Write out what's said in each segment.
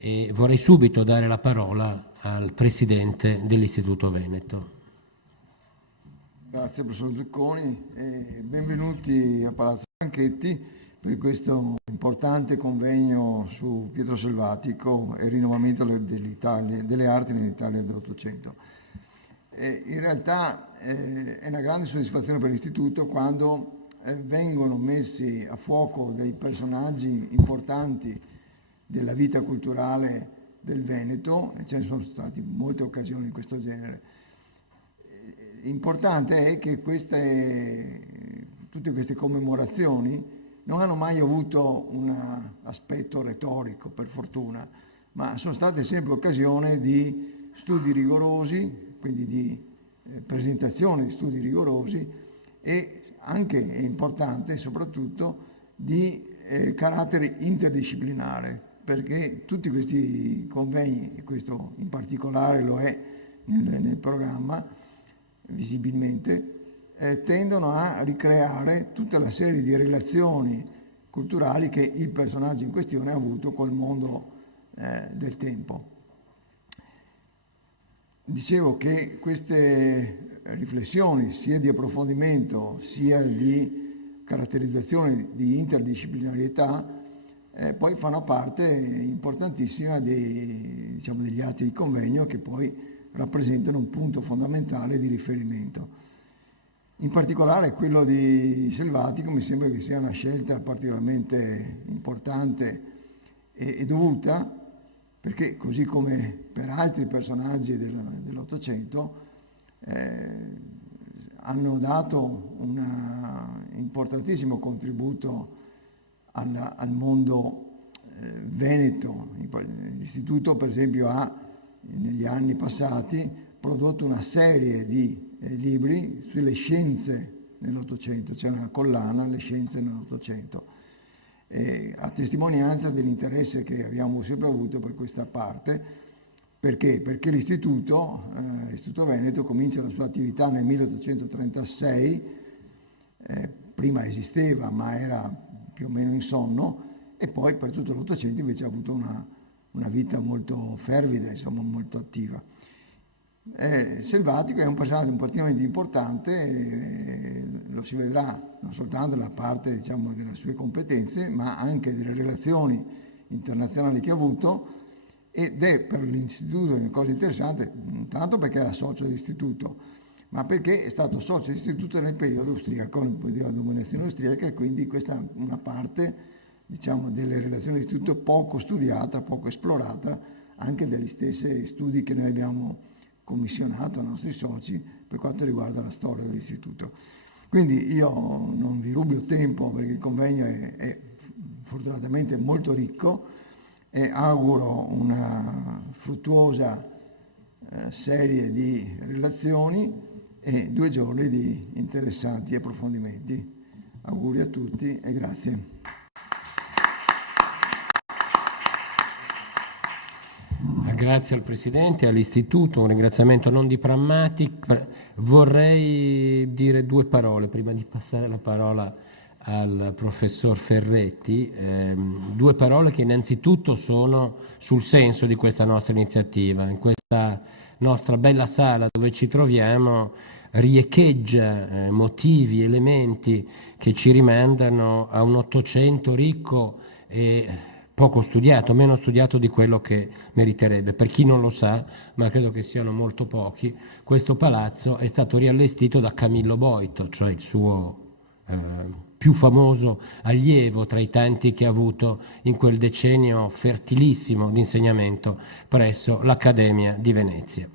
e vorrei subito dare la parola al Presidente dell'Istituto Veneto. Grazie professor Zucconi e benvenuti a Palazzo Franchetti per questo importante convegno su Pietro Selvatico e il rinnovamento delle arti nell'Italia dell'Ottocento. In realtà è una grande soddisfazione per l'Istituto quando vengono messi a fuoco dei personaggi importanti della vita culturale del Veneto, e ce ne sono state molte occasioni di questo genere. Importante è che tutte queste commemorazioni non hanno mai avuto un aspetto retorico, per fortuna, ma sono state sempre occasione di studi rigorosi, quindi di presentazione di studi rigorosi e anche, è importante, soprattutto di carattere interdisciplinare, perché tutti questi convegni, e questo in particolare lo è nel programma, visibilmente, tendono a ricreare tutta la serie di relazioni culturali che il personaggio in questione ha avuto col mondo del tempo. Dicevo che queste riflessioni, sia di approfondimento sia di caratterizzazione di interdisciplinarietà, poi fanno parte importantissima degli atti di convegno che poi rappresentano un punto fondamentale di riferimento. In particolare quello di Selvatico mi sembra che sia una scelta particolarmente importante e dovuta, perché così come per altri personaggi dell'Ottocento hanno dato un importantissimo contributo al mondo veneto. L'Istituto per esempio ha negli anni passati prodotto una serie di libri sulle scienze nell'Ottocento, c'è una collana, Le scienze nell'Ottocento, a testimonianza dell'interesse che abbiamo sempre avuto per questa parte. Perché? Perché l'Istituto Veneto comincia la sua attività nel 1836, prima esisteva ma era più o meno in sonno, e poi per tutto l'Ottocento invece ha avuto una vita molto fervida, insomma molto attiva. Selvatico è un personaggio particolarmente importante, lo si vedrà non soltanto nella parte delle sue competenze, ma anche delle relazioni internazionali che ha avuto, ed è per l'Istituto una cosa interessante, tanto perché era socio dell'Istituto, ma perché è stato socio dell'Istituto nel periodo austriaco, nel periodo della dominazione austriaca, e quindi questa è una parte delle relazioni dell'Istituto poco studiata, poco esplorata, anche dagli stessi studi che noi abbiamo commissionato ai nostri soci per quanto riguarda la storia dell'Istituto. Quindi io non vi rubo tempo perché il convegno è fortunatamente molto ricco e auguro una fruttuosa serie di relazioni e 2 giorni di interessanti approfondimenti. Auguri a tutti e grazie. Grazie al Presidente, all'Istituto, un ringraziamento non di Prammatic. Vorrei dire 2 parole prima di passare la parola al professor Ferretti, 2 parole che innanzitutto sono sul senso di questa nostra iniziativa. In questa nostra bella sala dove ci troviamo riecheggia motivi, elementi che ci rimandano a un Ottocento ricco e poco studiato, meno studiato di quello che meriterebbe. Per chi non lo sa, ma credo che siano molto pochi, questo palazzo è stato riallestito da Camillo Boito, cioè il suo più famoso allievo tra i tanti che ha avuto in quel decennio fertilissimo di insegnamento presso l'Accademia di Venezia.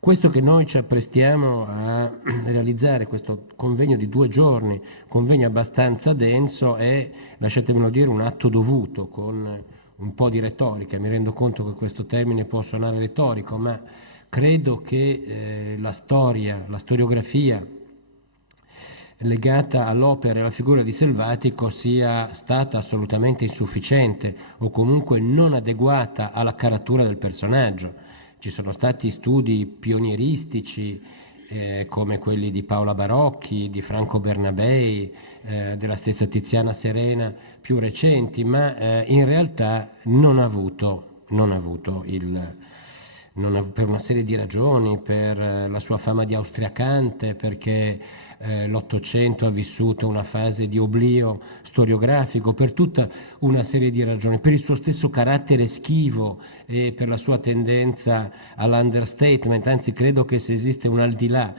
Questo che noi ci apprestiamo a realizzare, questo convegno di 2 giorni, convegno abbastanza denso, è, lasciatemelo dire, un atto dovuto, con un po' di retorica. Mi rendo conto che questo termine può suonare retorico, ma credo che la storiografia legata all'opera e alla figura di Selvatico sia stata assolutamente insufficiente o comunque non adeguata alla caratura del personaggio. Ci sono stati studi pionieristici come quelli di Paola Barocchi, di Franco Bernabei, della stessa Tiziana Serena, più recenti, ma in realtà non ha avuto non ha avuto per una serie di ragioni, per la sua fama di austriacante, perché l'Ottocento ha vissuto una fase di oblio storiografico, per tutta una serie di ragioni, per il suo stesso carattere schivo e per la sua tendenza all'understatement, anzi credo che se esiste un al di là,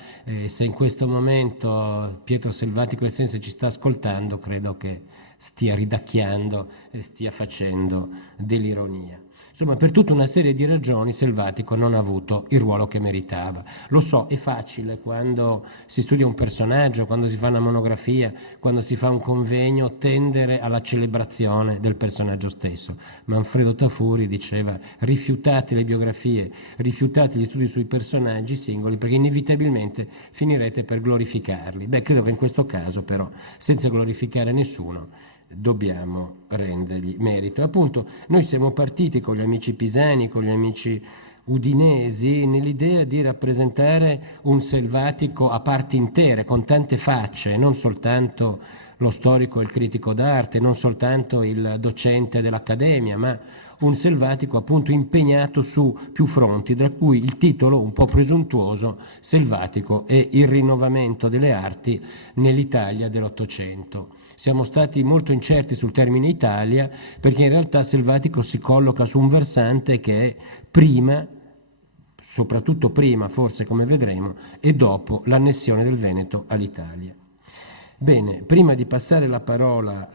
se in questo momento Pietro Selvatico Estense ci sta ascoltando, credo che stia ridacchiando e stia facendo dell'ironia. Insomma, per tutta una serie di ragioni Selvatico non ha avuto il ruolo che meritava. Lo so, è facile quando si studia un personaggio, quando si fa una monografia, quando si fa un convegno, tendere alla celebrazione del personaggio stesso. Manfredo Tafuri diceva: rifiutate le biografie, rifiutate gli studi sui personaggi singoli, perché inevitabilmente finirete per glorificarli. Beh, credo che in questo caso però, senza glorificare nessuno, dobbiamo rendergli merito. Appunto, noi siamo partiti con gli amici pisani, con gli amici udinesi, nell'idea di rappresentare un Selvatico a parti intere, con tante facce, non soltanto lo storico e il critico d'arte, non soltanto il docente dell'Accademia, ma un Selvatico appunto impegnato su più fronti, tra cui il titolo un po' presuntuoso, Selvatico e il rinnovamento delle arti nell'Italia dell'Ottocento. Siamo stati molto incerti sul termine Italia, perché in realtà Selvatico si colloca su un versante che è prima, soprattutto prima forse come vedremo, e dopo l'annessione del Veneto all'Italia. Bene, prima di passare la parola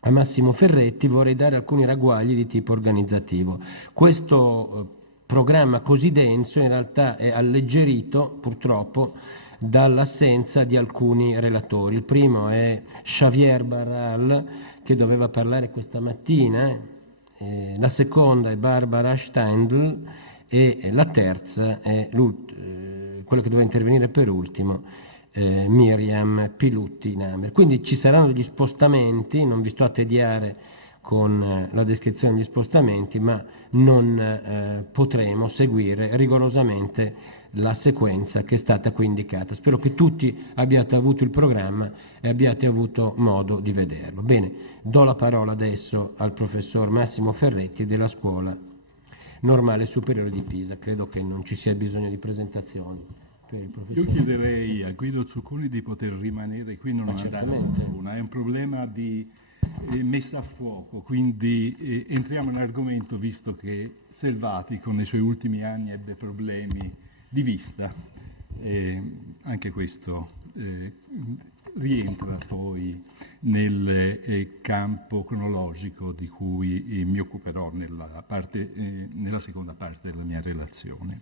a Massimo Ferretti vorrei dare alcuni ragguagli di tipo organizzativo. Questo programma così denso in realtà è alleggerito purtroppo dall'assenza di alcuni relatori. Il primo è Xavier Barral, che doveva parlare questa mattina, la seconda è Barbara Steindl e la terza è quello che doveva intervenire per ultimo, Miriam Pilutti-Namer. Quindi ci saranno degli spostamenti, non vi sto a tediare con la descrizione degli spostamenti, ma non potremo seguire rigorosamente la sequenza che è stata qui indicata. Spero che tutti abbiate avuto il programma e abbiate avuto modo di vederlo. Bene, do la parola adesso al professor Massimo Ferretti della Scuola Normale Superiore di Pisa. Credo che non ci sia bisogno di presentazioni per il professore. Io chiederei a Guido Zucconi di poter rimanere qui, non andare a è un problema di messa a fuoco, quindi entriamo nell'argomento, visto che Selvatico nei suoi ultimi anni ebbe problemi di vista, anche questo rientra poi nel campo cronologico di cui mi occuperò nella seconda parte della mia relazione.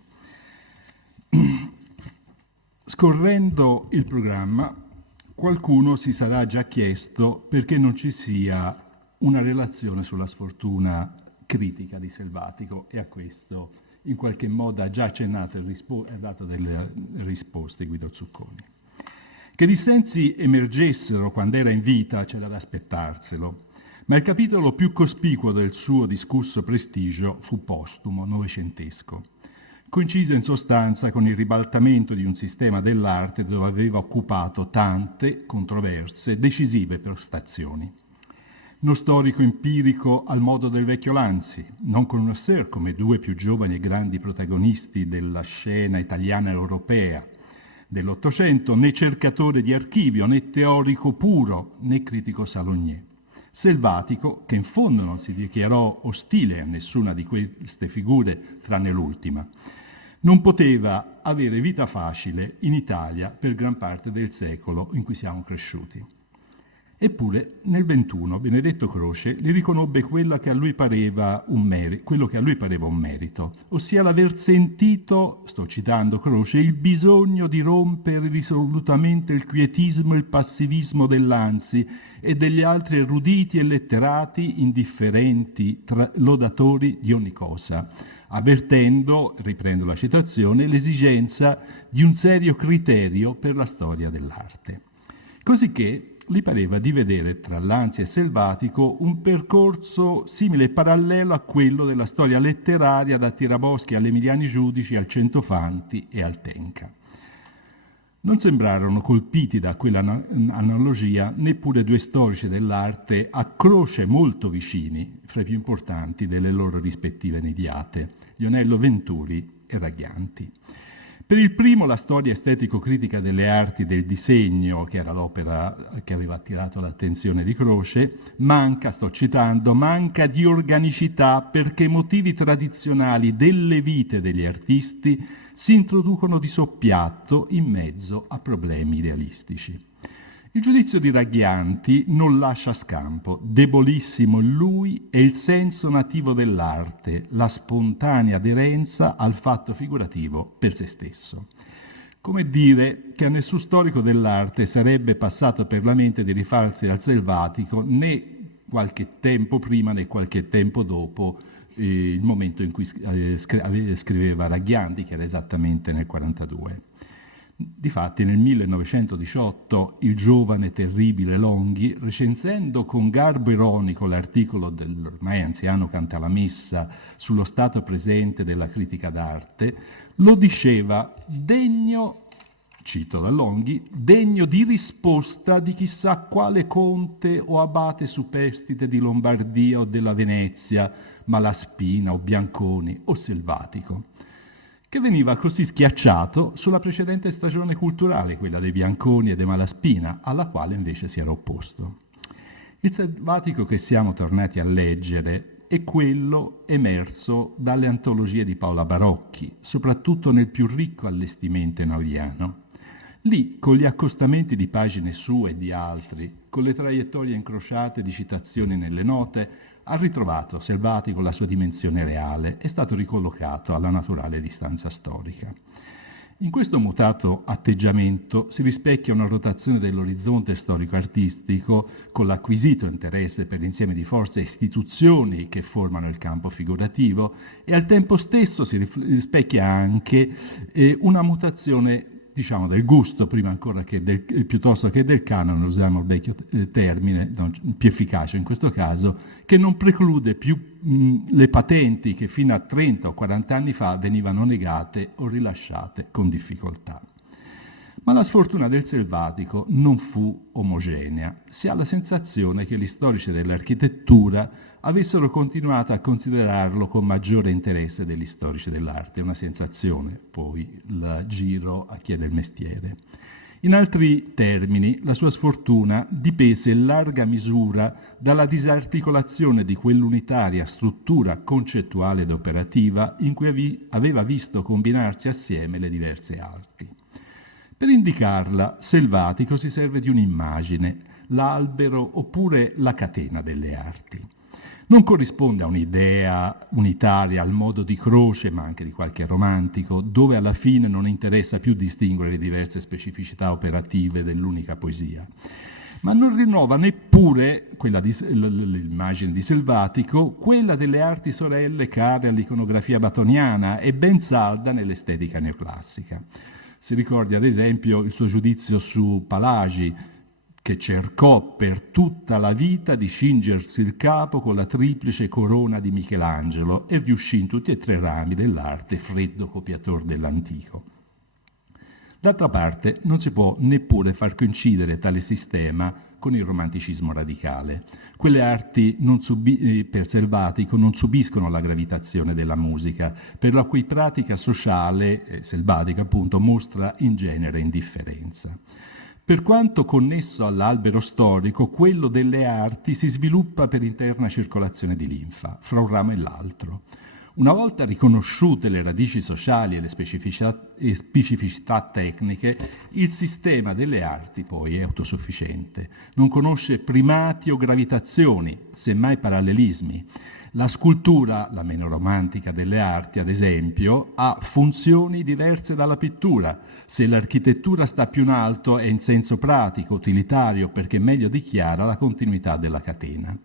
Scorrendo il programma, qualcuno si sarà già chiesto perché non ci sia una relazione sulla sfortuna critica di Selvatico, e a questo in qualche modo ha già accennato e ha dato delle risposte Guido Zucconi. Che dissensi emergessero quando era in vita c'era da aspettarselo, ma il capitolo più cospicuo del suo discusso prestigio fu postumo, novecentesco. Coincise in sostanza con il ribaltamento di un sistema dell'arte dove aveva occupato tante controverse, decisive postazioni. Uno storico empirico al modo del vecchio Lanzi, non connoisseur come due più giovani e grandi protagonisti della scena italiana e europea dell'Ottocento, né cercatore di archivio, né teorico puro, né critico salonier. Selvatico, che in fondo non si dichiarò ostile a nessuna di queste figure, tranne l'ultima, non poteva avere vita facile in Italia per gran parte del secolo in cui siamo cresciuti. Eppure nel 21 Benedetto Croce gli riconobbe quello che a lui pareva un merito, ossia l'aver sentito, sto citando Croce, il bisogno di rompere risolutamente il quietismo e il passivismo dell'Anzi e degli altri eruditi e letterati indifferenti lodatori di ogni cosa, avvertendo, riprendo la citazione, l'esigenza di un serio criterio per la storia dell'arte. Cosicché gli pareva di vedere tra Lanzi e Selvatico un percorso simile e parallelo a quello della storia letteraria da Tiraboschi all'Emiliani Giudici, al Centofanti e al Tenca. Non sembrarono colpiti da quell'analogia neppure due storici dell'arte a croce molto vicini, fra i più importanti delle loro rispettive nidiate, Lionello Venturi e Ragghianti. Per il primo la storia estetico-critica delle arti del disegno, che era l'opera che aveva attirato l'attenzione di Croce, manca di organicità perché i motivi tradizionali delle vite degli artisti si introducono di soppiatto in mezzo a problemi idealistici. Il giudizio di Ragghianti non lascia scampo, debolissimo in lui è il senso nativo dell'arte, la spontanea aderenza al fatto figurativo per se stesso. Come dire che a nessun storico dell'arte sarebbe passato per la mente di rifarsi al selvatico né qualche tempo prima né qualche tempo dopo il momento in cui scriveva Ragghianti, che era esattamente nel 1942. Difatti nel 1918 il giovane terribile Longhi, recensendo con garbo ironico l'articolo dell'ormai anziano Cantalamessa sullo stato presente della critica d'arte, lo diceva degno, cito da Longhi, degno di risposta di chissà quale conte o abate superstite di Lombardia o della Venezia, Malaspina o Bianconi o Selvatico, che veniva così schiacciato sulla precedente stagione culturale, quella dei Bianconi e dei Malaspina, alla quale invece si era opposto. Il Selvatico che siamo tornati a leggere è quello emerso dalle antologie di Paola Barocchi, soprattutto nel più ricco allestimento einauriano. Lì, con gli accostamenti di pagine sue e di altri, con le traiettorie incrociate di citazioni nelle note, ha ritrovato Selvatico la sua dimensione reale, è stato ricollocato alla naturale distanza storica. In questo mutato atteggiamento si rispecchia una rotazione dell'orizzonte storico-artistico con l'acquisito interesse per l'insieme di forze e istituzioni che formano il campo figurativo e al tempo stesso si rispecchia anche una mutazione diciamo del gusto prima ancora che piuttosto che del canone, usiamo il vecchio termine, più efficace in questo caso, che non preclude più le patenti che fino a 30 o 40 anni fa venivano negate o rilasciate con difficoltà. Ma la sfortuna del Selvatico non fu omogenea. Si ha la sensazione che gli storici dell'architettura avessero continuato a considerarlo con maggiore interesse degli storici dell'arte. È una sensazione, poi la giro a chi è del mestiere. In altri termini, la sua sfortuna dipese in larga misura dalla disarticolazione di quell'unitaria struttura concettuale ed operativa in cui aveva visto combinarsi assieme le diverse arti. Per indicarla, Selvatico si serve di un'immagine, l'albero oppure la catena delle arti. Non corrisponde a un'idea unitaria al modo di Croce, ma anche di qualche romantico, dove alla fine non interessa più distinguere le diverse specificità operative dell'unica poesia. Ma non rinnova neppure l'immagine di Selvatico, quella delle arti sorelle care all'iconografia batoniana e ben salda nell'estetica neoclassica. Si ricordi ad esempio il suo giudizio su Palagi, che cercò per tutta la vita di cingersi il capo con la triplice corona di Michelangelo e riuscì in tutti e tre rami dell'arte, freddo copiator dell'antico. D'altra parte non si può neppure far coincidere tale sistema con il romanticismo radicale. Quelle arti per Selvatico non subiscono la gravitazione della musica, per la cui pratica sociale, Selvatico appunto, mostra in genere indifferenza. Per quanto connesso all'albero storico, quello delle arti si sviluppa per interna circolazione di linfa, fra un ramo e l'altro. Una volta riconosciute le radici sociali e le specificità tecniche, il sistema delle arti poi è autosufficiente. Non conosce primati o gravitazioni, semmai parallelismi. La scultura, la meno romantica delle arti, ad esempio, ha funzioni diverse dalla pittura. Se l'architettura sta più in alto è in senso pratico, utilitario, perché meglio dichiara la continuità della catena.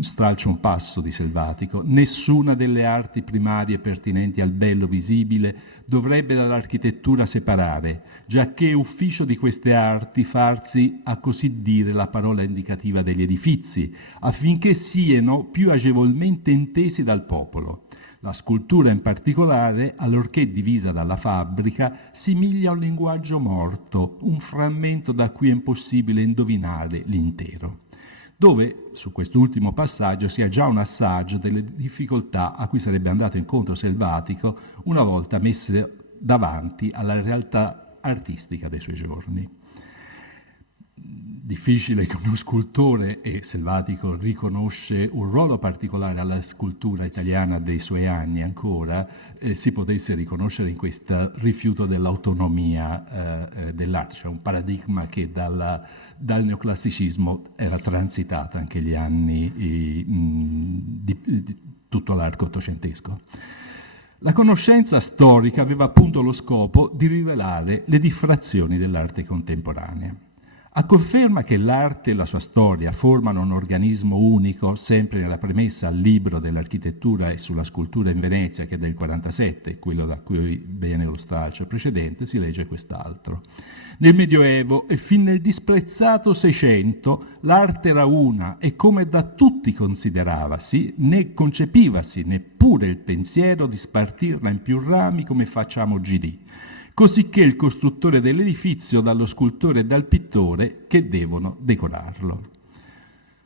Stralcio un passo di Selvatico. Nessuna delle arti primarie pertinenti al bello visibile dovrebbe dall'architettura separare, giacché è ufficio di queste arti farsi, a così dire, la parola indicativa degli edifizi, affinché siano più agevolmente intesi dal popolo. La scultura in particolare, allorché divisa dalla fabbrica, simiglia a un linguaggio morto, un frammento da cui è impossibile indovinare l'intero. Dove, su quest'ultimo passaggio, si ha già un assaggio delle difficoltà a cui sarebbe andato incontro Selvatico una volta messe davanti alla realtà artistica dei suoi giorni. Difficile che uno scultore, e Selvatico riconosce un ruolo particolare alla scultura italiana dei suoi anni ancora, si potesse riconoscere in questo rifiuto dell'autonomia dell'arte, cioè un paradigma che dal neoclassicismo era transitato anche gli anni di tutto l'arco ottocentesco. La conoscenza storica aveva appunto lo scopo di rivelare le diffrazioni dell'arte contemporanea. A conferma che l'arte e la sua storia formano un organismo unico, sempre nella premessa al libro dell'architettura e sulla scultura in Venezia, che è del 1947, quello da cui viene lo stralcio precedente, si legge quest'altro. Nel Medioevo e fin nel disprezzato Seicento l'arte era una e come da tutti consideravasi, né concepivasi neppure il pensiero di spartirla in più rami come facciamo oggi, cosicché il costruttore dell'edifizio dallo scultore e dal pittore che devono decorarlo.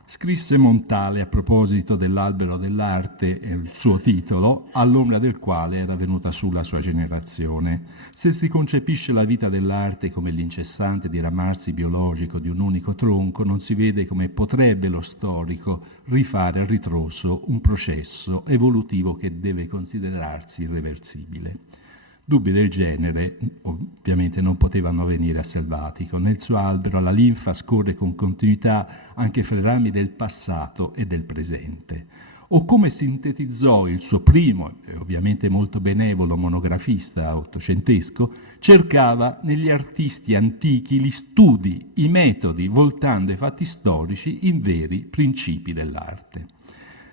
Scrisse Montale a proposito dell'albero dell'arte, il suo titolo, all'ombra del quale era venuta su la sua generazione. Se si concepisce la vita dell'arte come l'incessante diramarsi biologico di un unico tronco, non si vede come potrebbe lo storico rifare a ritroso un processo evolutivo che deve considerarsi irreversibile. Dubbi del genere ovviamente non potevano venire a Selvatico. Nel suo albero la linfa scorre con continuità anche fra i rami del passato e del presente. O come sintetizzò il suo primo, e ovviamente molto benevolo monografista ottocentesco, cercava negli artisti antichi gli studi, i metodi, voltando ai fatti storici in veri principi dell'arte.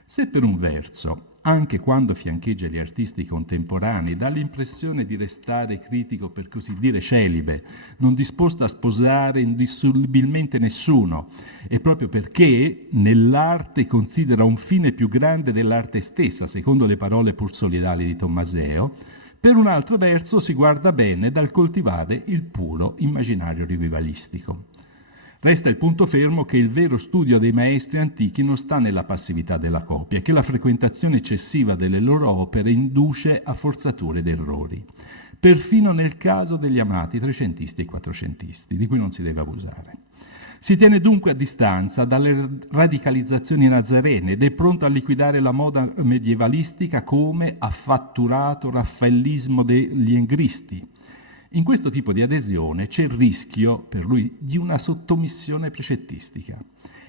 Se per un verso, anche quando fiancheggia gli artisti contemporanei, dà l'impressione di restare critico, per così dire celibe, non disposto a sposare indissolubilmente nessuno, e proprio perché nell'arte considera un fine più grande dell'arte stessa, secondo le parole pur solidali di Tommaseo, per un altro verso si guarda bene dal coltivare il puro immaginario rivivalistico. Resta il punto fermo che il vero studio dei maestri antichi non sta nella passività della copia, che la frequentazione eccessiva delle loro opere induce a forzature ed errori, perfino nel caso degli amati trecentisti e quattrocentisti, di cui non si deve abusare. Si tiene dunque a distanza dalle radicalizzazioni nazarene ed è pronto a liquidare la moda medievalistica come affatturato raffaellismo degli engristi. In questo tipo di adesione c'è il rischio, per lui, di una sottomissione precettistica.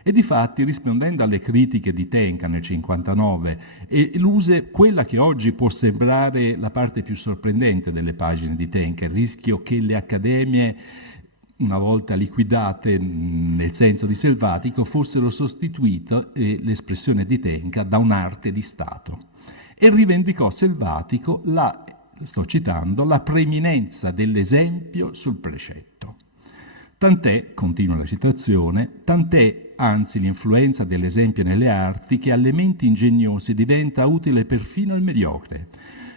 E difatti, rispondendo alle critiche di Tenca nel 1959, eluse quella che oggi può sembrare la parte più sorprendente delle pagine di Tenca, il rischio che le accademie, una volta liquidate nel senso di Selvatico, fossero sostituite, l'espressione di Tenca, da un'arte di Stato. E rivendicò Selvatico sto citando, la preeminenza dell'esempio sul precetto. Tant'è, continua la citazione, tant'è anzi l'influenza dell'esempio nelle arti che alle menti ingegnosi diventa utile perfino il mediocre,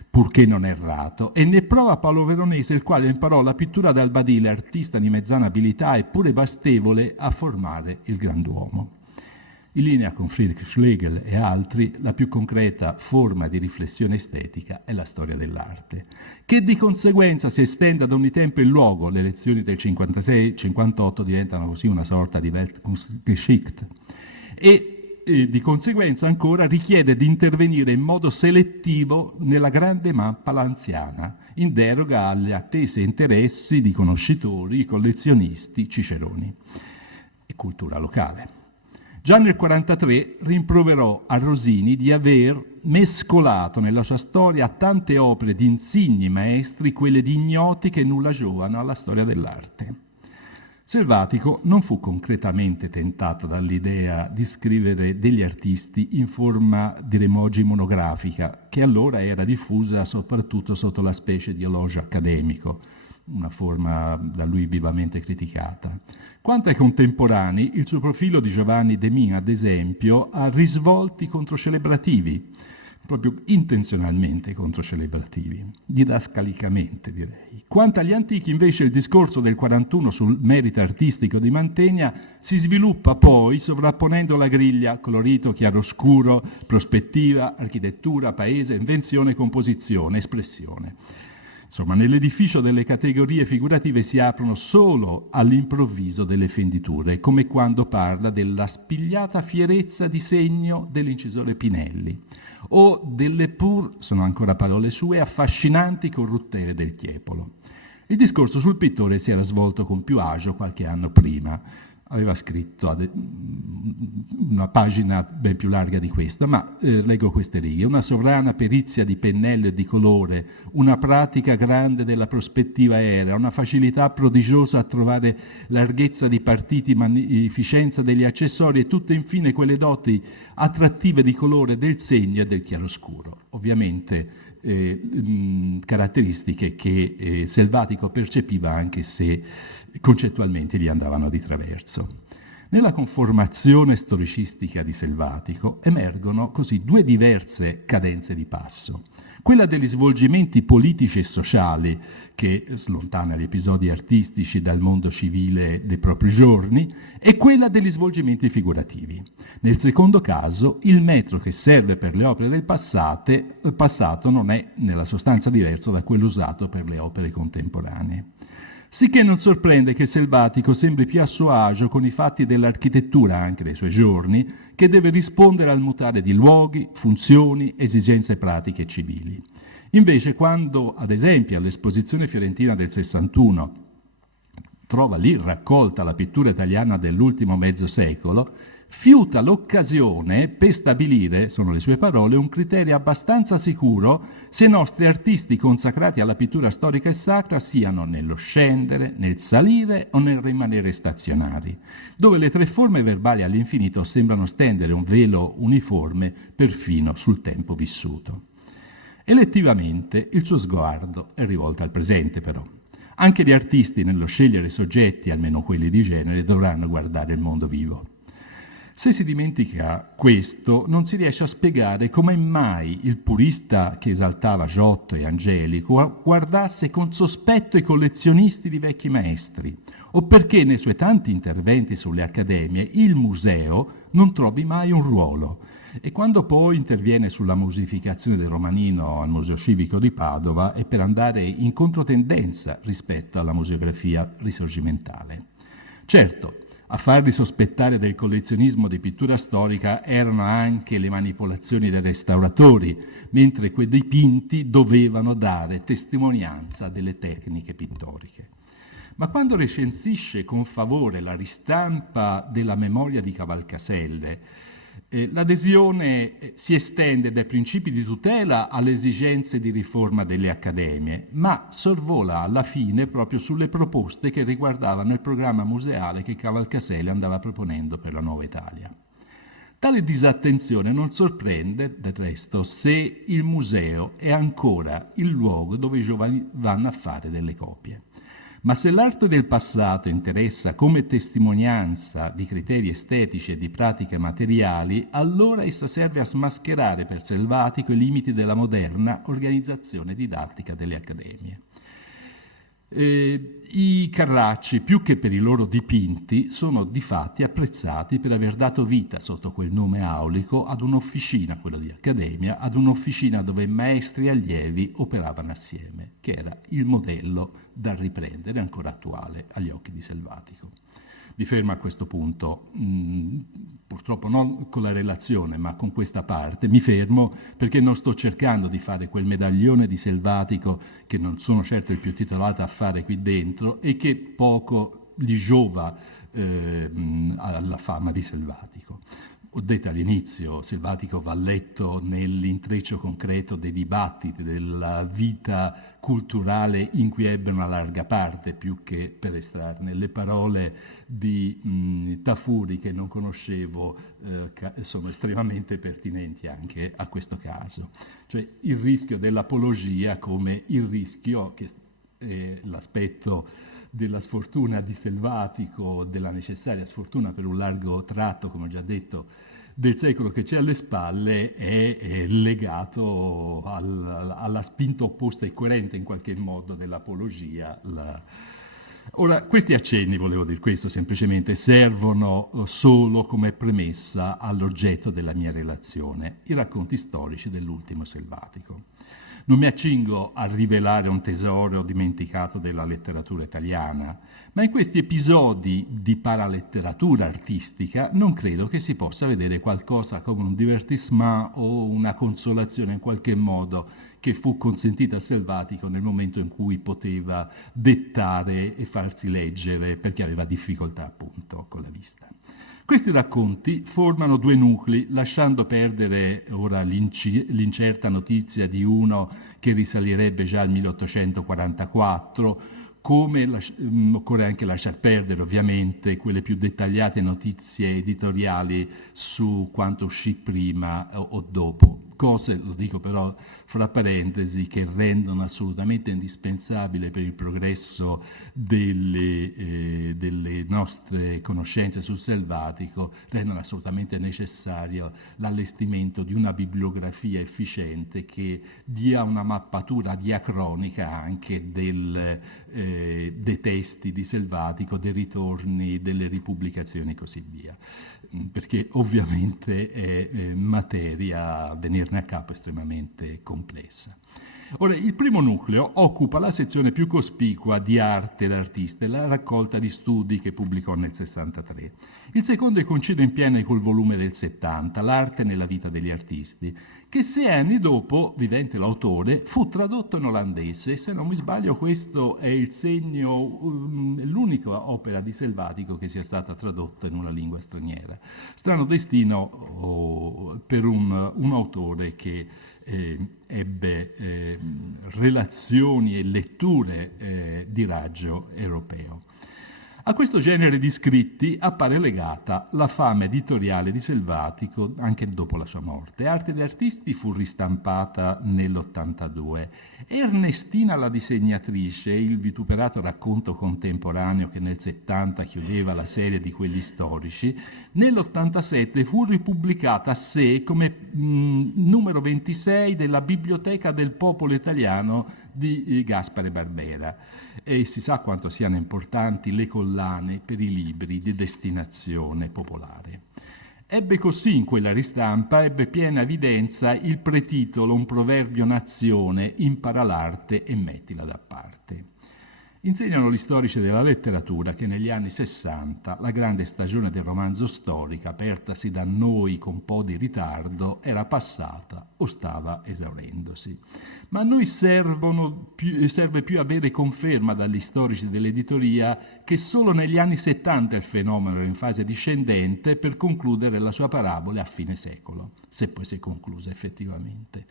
purché non errato, e ne prova Paolo Veronese, il quale imparò la pittura dal Badile, artista di mezzana abilità eppure bastevole a formare il grand'uomo. In linea con Friedrich Schlegel e altri, la più concreta forma di riflessione estetica è la storia dell'arte, che di conseguenza si estende ad ogni tempo e luogo. Le lezioni del 56-58 diventano così una sorta di Weltkunstgeschichte e di conseguenza ancora richiede di intervenire in modo selettivo nella grande mappa lanziana, in deroga alle attese interessi di conoscitori, collezionisti, ciceroni e cultura locale. Già nel 1943 rimproverò a Rosini di aver mescolato nella sua storia tante opere di insigni maestri, quelle di ignoti che nulla giovano alla storia dell'arte. Selvatico non fu concretamente tentato dall'idea di scrivere degli artisti in forma, diremmo oggi, monografica, che allora era diffusa soprattutto sotto la specie di elogio accademico, una forma da lui vivamente criticata. Quanto ai contemporanei, il suo profilo di Giovanni Demin, ad esempio, ha risvolti controcelebrativi. proprio intenzionalmente controcelebrativi, didascalicamente direi. Quanto agli antichi invece il discorso del 41 sul merito artistico di Mantegna si sviluppa poi sovrapponendo la griglia colorito, chiaroscuro, prospettiva, architettura, paese, invenzione, composizione, espressione. Insomma, nell'edificio delle categorie figurative si aprono solo all'improvviso delle fenditure, come quando parla della spigliata fierezza di segno dell'incisore Pinelli, o delle pur, sono ancora parole sue, affascinanti corruttere del Tiepolo. Il discorso sul pittore si era svolto con più agio qualche anno prima. Aveva scritto una pagina ben più larga di questa, ma leggo queste righe. Una sovrana perizia di pennello e di colore, una pratica grande della prospettiva aerea, una facilità prodigiosa a trovare larghezza di partiti, magnificenza degli accessori e tutte infine quelle doti attrattive di colore del segno e del chiaroscuro. Ovviamente caratteristiche che Selvatico percepiva anche se concettualmente gli andavano di traverso. Nella conformazione storicistica di Selvatico emergono così due diverse cadenze di passo. Quella degli svolgimenti politici e sociali, che slontana gli episodi artistici dal mondo civile dei propri giorni, e quella degli svolgimenti figurativi. Nel secondo caso, il metro che serve per le opere del passato non è nella sostanza diverso da quello usato per le opere contemporanee. Sicché non sorprende che Selvatico sembri più a suo agio con i fatti dell'architettura anche dei suoi giorni, che deve rispondere al mutare di luoghi, funzioni, esigenze pratiche e civili. Invece quando, ad esempio, all'Esposizione Fiorentina del 61 trova lì raccolta la pittura italiana dell'ultimo mezzo secolo, fiuta l'occasione per stabilire, sono le sue parole, un criterio abbastanza sicuro se i nostri artisti consacrati alla pittura storica e sacra siano nello scendere, nel salire o nel rimanere stazionari, dove le tre forme verbali all'infinito sembrano stendere un velo uniforme perfino sul tempo vissuto. Elettivamente il suo sguardo è rivolto al presente però. Anche gli artisti nello scegliere soggetti, almeno quelli di genere, dovranno guardare il mondo vivo. Se si dimentica questo, non si riesce a spiegare come mai il purista che esaltava Giotto e Angelico guardasse con sospetto i collezionisti di vecchi maestri, o perché nei suoi tanti interventi sulle accademie il museo non trovi mai un ruolo. E quando poi interviene sulla musificazione del romanino al Museo Civico di Padova è per andare in controtendenza rispetto alla museografia risorgimentale. Certo, a farli sospettare del collezionismo di pittura storica erano anche le manipolazioni dei restauratori, mentre quei dipinti dovevano dare testimonianza delle tecniche pittoriche. Ma quando recensisce con favore la ristampa della memoria di Cavalcaselle, l'adesione si estende dai principi di tutela alle esigenze di riforma delle accademie, ma sorvola alla fine proprio sulle proposte che riguardavano il programma museale che Cavalcaselle andava proponendo per la Nuova Italia. Tale disattenzione non sorprende, del resto, se il museo è ancora il luogo dove i giovani vanno a fare delle copie. Ma se l'arte del passato interessa come testimonianza di criteri estetici e di pratiche materiali, allora essa serve a smascherare per Selvatico i limiti della moderna organizzazione didattica delle accademie. I Carracci, più che per i loro dipinti, sono difatti apprezzati per aver dato vita, sotto quel nome aulico, ad un'officina, quella di Accademia, ad un'officina dove maestri e allievi operavano assieme, che era il modello da riprendere, ancora attuale agli occhi di Selvatico. Mi fermo a questo punto, purtroppo non con la relazione, ma con questa parte. Mi fermo perché non sto cercando di fare quel medaglione di Selvatico che non sono certo il più titolato a fare qui dentro e che poco gli giova alla fama di Selvatico. Ho detto all'inizio, Selvatico va letto nell'intreccio concreto dei dibattiti, della vita culturale in cui ebbe una larga parte, più che per estrarne le parole di Tafuri che non conoscevo, sono estremamente pertinenti anche a questo caso. Cioè il rischio dell'apologia come il rischio, che è l'aspetto della sfortuna di Selvatico, della necessaria sfortuna per un largo tratto, come ho già detto, del secolo che c'è alle spalle è legato alla spinta opposta e coerente in qualche modo dell'apologia. Ora, questi accenni, volevo dire questo semplicemente, servono solo come premessa all'oggetto della mia relazione, i racconti storici dell'ultimo selvatico. Non mi accingo a rivelare un tesoro dimenticato della letteratura italiana, ma in questi episodi di paraletteratura artistica non credo che si possa vedere qualcosa come un divertissement o una consolazione in qualche modo che fu consentita al selvatico nel momento in cui poteva dettare e farsi leggere perché aveva difficoltà appunto con la vista. Questi racconti formano due nuclei, lasciando perdere ora l'incerta notizia di uno che risalirebbe già al 1844, come occorre anche lasciar perdere ovviamente quelle più dettagliate notizie editoriali su quanto uscì prima o dopo. Cose, lo dico però fra parentesi, che rendono assolutamente indispensabile per il progresso delle nostre conoscenze sul selvatico, rendono assolutamente necessario l'allestimento di una bibliografia efficiente che dia una mappatura diacronica anche dei testi di selvatico, dei ritorni, delle ripubblicazioni e così via, perché ovviamente è materia, venirne a capo, estremamente complessa. Ora, il primo nucleo occupa la sezione più cospicua di arte d'artista, la raccolta di studi che pubblicò nel 63. Il secondo coincide in pieno col volume del 70, L'arte nella vita degli artisti, che 6 anni dopo, vivente l'autore, fu tradotto in olandese. Se non mi sbaglio, questo è il segno, l'unica opera di selvatico che sia stata tradotta in una lingua straniera. Strano destino per un autore che ebbe relazioni e letture di raggio europeo. A questo genere di scritti appare legata la fama editoriale di Selvatico anche dopo la sua morte. Arte degli artisti fu ristampata nell'82. Ernestina la disegnatrice, il vituperato racconto contemporaneo che nel 70 chiudeva la serie di quelli storici, nell'87 fu ripubblicata a sé come numero 26 della Biblioteca del Popolo Italiano di Gaspare Barbera. E si sa quanto siano importanti le collane per i libri di destinazione popolare. Ebbe così in quella ristampa, ebbe piena evidenza il pretitolo Un proverbio nazione, impara l'arte e mettila da parte. Insegnano gli storici della letteratura che negli anni 60 la grande stagione del romanzo storico, apertasi da noi con un po' di ritardo, era passata o stava esaurendosi. Ma a noi serve più avere conferma dagli storici dell'editoria che solo negli anni 70 il fenomeno era in fase discendente per concludere la sua parabola a fine secolo, se poi si è conclusa effettivamente.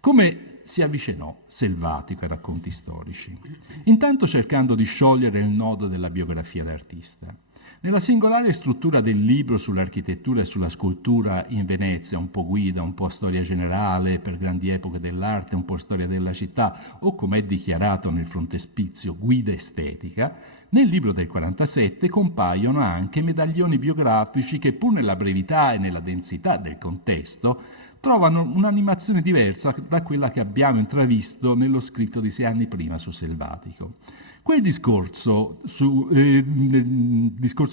Come si avvicinò Selvatico ai racconti storici? Intanto cercando di sciogliere il nodo della biografia d'artista. Nella singolare struttura del libro sull'architettura e sulla scultura in Venezia, un po' guida, un po' storia generale per grandi epoche dell'arte, un po' storia della città, o come è dichiarato nel frontespizio guida estetica, nel libro del 47 compaiono anche medaglioni biografici che, pur nella brevità e nella densità del contesto, trovano un'animazione diversa da quella che abbiamo intravisto nello scritto di 6 anni prima su Selvatico. Quel discorso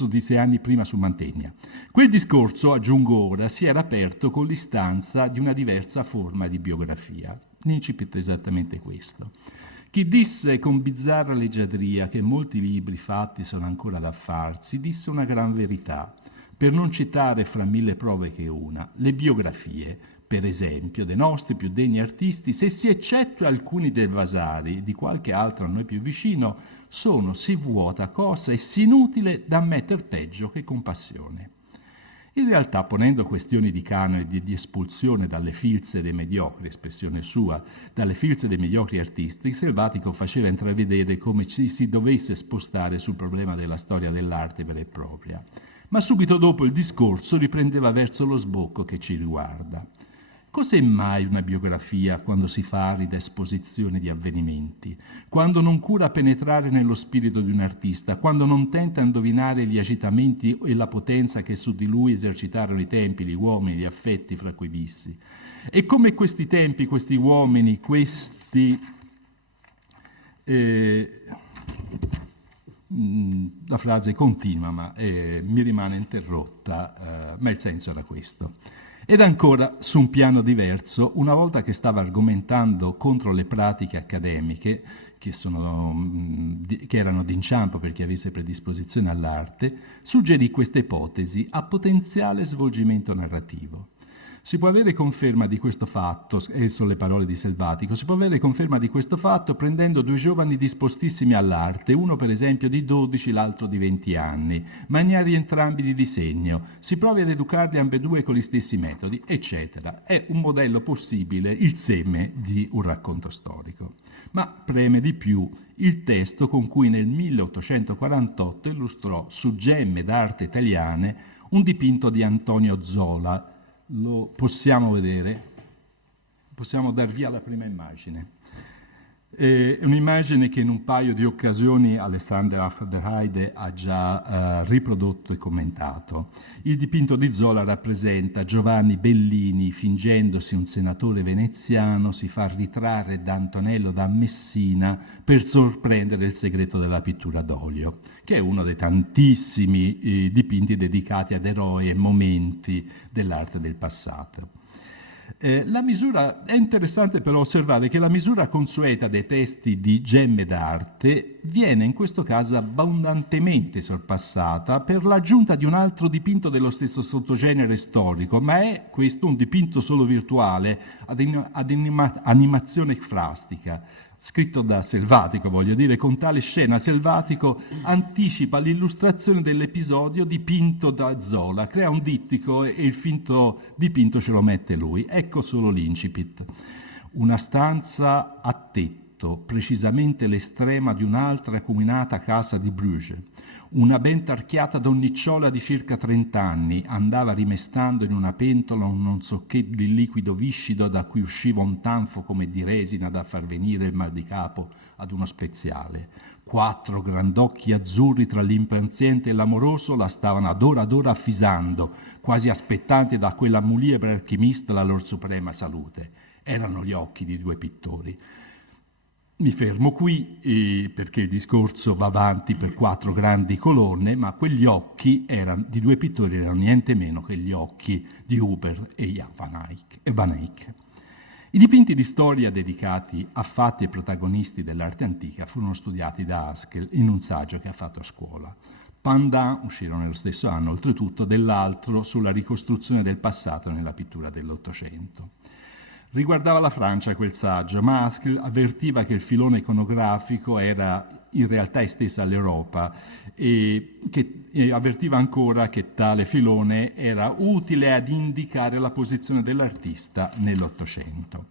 di 6 anni prima su Mantegna, quel discorso, aggiungo ora, si era aperto con l'istanza di una diversa forma di biografia. L'incipit è esattamente questo. Chi disse con bizzarra leggiadria che molti libri fatti sono ancora da farsi, disse una gran verità, per non citare fra 1000 prove che una, le biografie, per esempio, dei nostri più degni artisti, se si eccettua alcuni del Vasari, di qualche altro a noi più vicino, sono sì vuota cosa e sì inutile da ammetter peggio che con passione. In realtà, ponendo questioni di canone e di espulsione dalle filze dei mediocri, espressione sua, dalle filze dei mediocri artisti, Selvatico faceva intravedere come ci si dovesse spostare sul problema della storia dell'arte vera e propria. Ma subito dopo il discorso riprendeva verso lo sbocco che ci riguarda. Cos'è mai una biografia quando si fa arida esposizione di avvenimenti? Quando non cura penetrare nello spirito di un artista, quando non tenta indovinare gli agitamenti e la potenza che su di lui esercitarono i tempi, gli uomini, gli affetti fra cui vissi. E come questi tempi, questi uomini, la frase continua, ma mi rimane interrotta, ma il senso era questo. Ed ancora, su un piano diverso, una volta che stava argomentando contro le pratiche accademiche, che erano d'inciampo per chi avesse predisposizione all'arte, suggerì questa ipotesi a potenziale svolgimento narrativo. Si può avere conferma di questo fatto, e sono le parole di Selvatico, si può avere conferma di questo fatto prendendo due giovani dispostissimi all'arte, uno per esempio di 12, l'altro di 20 anni, magnari entrambi di disegno, si provi ad educarli ambedue con gli stessi metodi, eccetera. È un modello possibile, il seme di un racconto storico. Ma preme di più il testo con cui nel 1848 illustrò su Gemme d'arte italiane un dipinto di Antonio Zola. Lo possiamo vedere? Possiamo dar via alla prima immagine. È un'immagine che in un paio di occasioni Alexander af der Heide ha già riprodotto e commentato. Il dipinto di Zola rappresenta Giovanni Bellini fingendosi un senatore veneziano, si fa ritrarre da Antonello da Messina per sorprendere il segreto della pittura d'olio, che è uno dei tantissimi dipinti dedicati ad eroi e momenti dell'arte del passato. La misura, è interessante però osservare che la misura consueta dei testi di Gemme d'arte viene in questo caso abbondantemente sorpassata per l'aggiunta di un altro dipinto dello stesso sottogenere storico, ma è questo un dipinto solo virtuale ad animazione frastica, scritto da Selvatico, voglio dire, con tale scena Selvatico anticipa l'illustrazione dell'episodio dipinto da Zola, crea un dittico e il finto dipinto ce lo mette lui. Ecco solo l'incipit. Una stanza a tetto, precisamente l'estrema di un'altra acuminata casa di Bruges. Una ben tarchiata donnicciola di circa 30 anni andava rimestando in una pentola un non so che di liquido viscido da cui usciva un tanfo come di resina da far venire il mal di capo ad uno speziale. 4 grandocchi azzurri tra l'impaziente e l'amoroso la stavano ad ora affisando, quasi aspettanti da quella muliebre alchimista la loro suprema salute. Erano gli occhi di 2 pittori. Mi fermo qui perché il discorso va avanti per 4 grandi colonne, ma quegli occhi di 2 pittori erano niente meno che gli occhi di Huber e Van Eyck. I dipinti di storia dedicati a fatti e protagonisti dell'arte antica furono studiati da Haskell in un saggio che ha fatto a scuola. Pandin uscirono nello stesso anno, oltretutto dell'altro sulla ricostruzione del passato nella pittura dell'Ottocento. Riguardava la Francia quel saggio, ma Haskell avvertiva che il filone iconografico era in realtà esteso all'Europa e avvertiva ancora che tale filone era utile ad indicare la posizione dell'artista nell'Ottocento.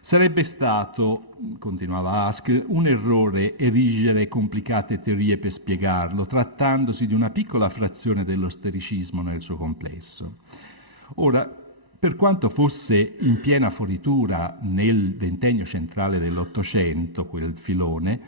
Sarebbe stato, continuava Haskell, un errore erigere complicate teorie per spiegarlo, trattandosi di una piccola frazione dell'ostericismo nel suo complesso. Ora, per quanto fosse in piena fioritura nel ventennio centrale dell'Ottocento, quel filone,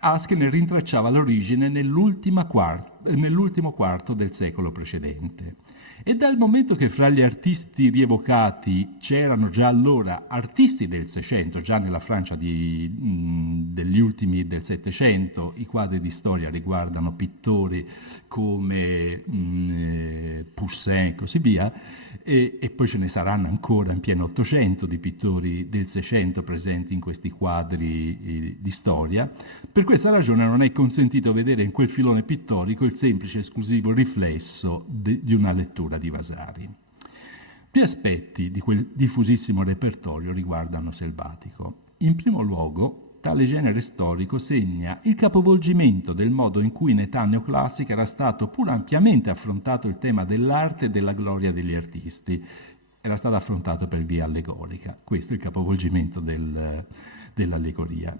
Haskell ne rintracciava l'origine nell'ultimo quarto del secolo precedente. E dal momento che fra gli artisti rievocati c'erano già allora artisti del Seicento, già nella Francia degli ultimi del Settecento, i quadri di storia riguardano pittori come Poussin e così via, e poi ce ne saranno ancora in pieno Ottocento di pittori del Seicento presenti in questi quadri di storia. Per questa ragione non è consentito vedere in quel filone pittorico il semplice e esclusivo riflesso di una lettura di Vasari. 2 aspetti di quel diffusissimo repertorio riguardano Selvatico. In primo luogo, tale genere storico segna il capovolgimento del modo in cui in età neoclassica era stato pur ampiamente affrontato il tema dell'arte e della gloria degli artisti. Era stato affrontato per via allegorica. Questo è il capovolgimento dell'allegoria.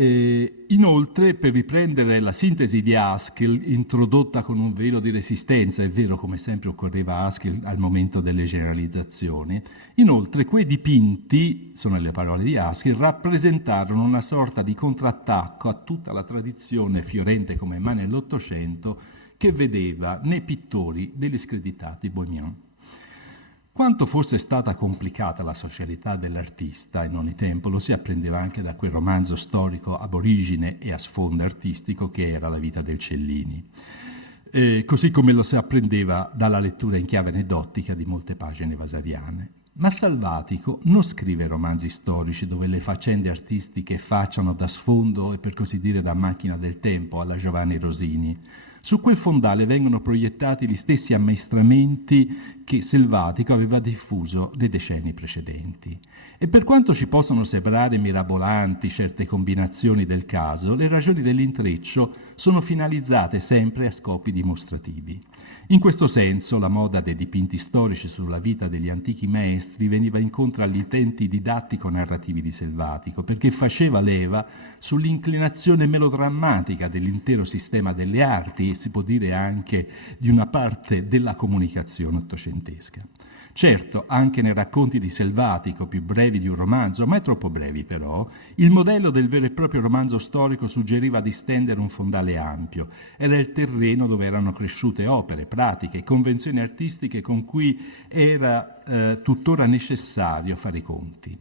Inoltre, per riprendere la sintesi di Haskell, introdotta con un velo di resistenza, è vero, come sempre occorreva a Haskell al momento delle generalizzazioni, inoltre quei dipinti, sono le parole di Haskell, rappresentarono una sorta di contrattacco a tutta la tradizione fiorente come mai nell'Ottocento che vedeva nei pittori degli screditati bohemian. Quanto fosse stata complicata la socialità dell'artista in ogni tempo lo si apprendeva anche da quel romanzo storico ab origine e a sfondo artistico che era La vita del Cellini, così come lo si apprendeva dalla lettura in chiave aneddotica di molte pagine vasariane. Ma Salvatico non scrive romanzi storici dove le faccende artistiche facciano da sfondo e per così dire da macchina del tempo alla Giovanni Rosini. Su quel fondale vengono proiettati gli stessi ammaestramenti che Salvatico aveva diffuso nei decenni precedenti. E per quanto ci possano sembrare mirabolanti certe combinazioni del caso, le ragioni dell'intreccio sono finalizzate sempre a scopi dimostrativi. In questo senso, la moda dei dipinti storici sulla vita degli antichi maestri veniva incontro agli intenti didattico-narrativi di Salvatico, perché faceva leva sull'inclinazione melodrammatica dell'intero sistema delle arti e si può dire anche di una parte della comunicazione ottocentesca. Certo, anche nei racconti di Salvatico, più brevi di un romanzo, mai troppo brevi però, il modello del vero e proprio romanzo storico suggeriva di stendere un fondale ampio. Era il terreno dove erano cresciute opere, pratiche, convenzioni artistiche con cui era tuttora necessario fare i conti.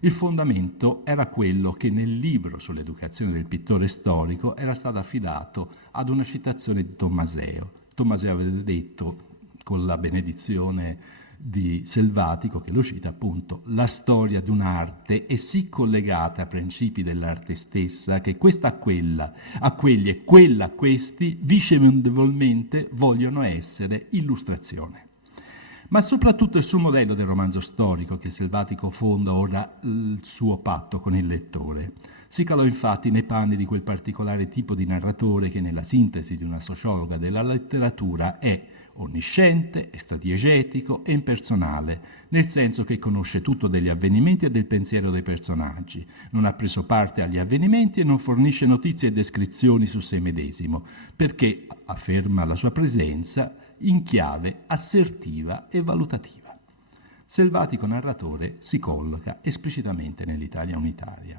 Il fondamento era quello che nel libro sull'educazione del pittore storico era stato affidato ad una citazione di Tommaseo. Tommaseo aveva detto, con la benedizione di Salvatico, che lo cita appunto, la storia di un'arte è sì collegata a principi dell'arte stessa che questa a quella, a quelli e quella a questi vicendevolmente vogliono essere illustrazione. Ma soprattutto il suo modello del romanzo storico che Salvatico fonda ora il suo patto con il lettore. Si calò infatti nei panni di quel particolare tipo di narratore che nella sintesi di una sociologa della letteratura è onnisciente, estradiegetico e impersonale, nel senso che conosce tutto degli avvenimenti e del pensiero dei personaggi, non ha preso parte agli avvenimenti e non fornisce notizie e descrizioni su se medesimo, perché afferma la sua presenza in chiave assertiva e valutativa. Salvatico narratore si colloca esplicitamente nell'Italia unitaria.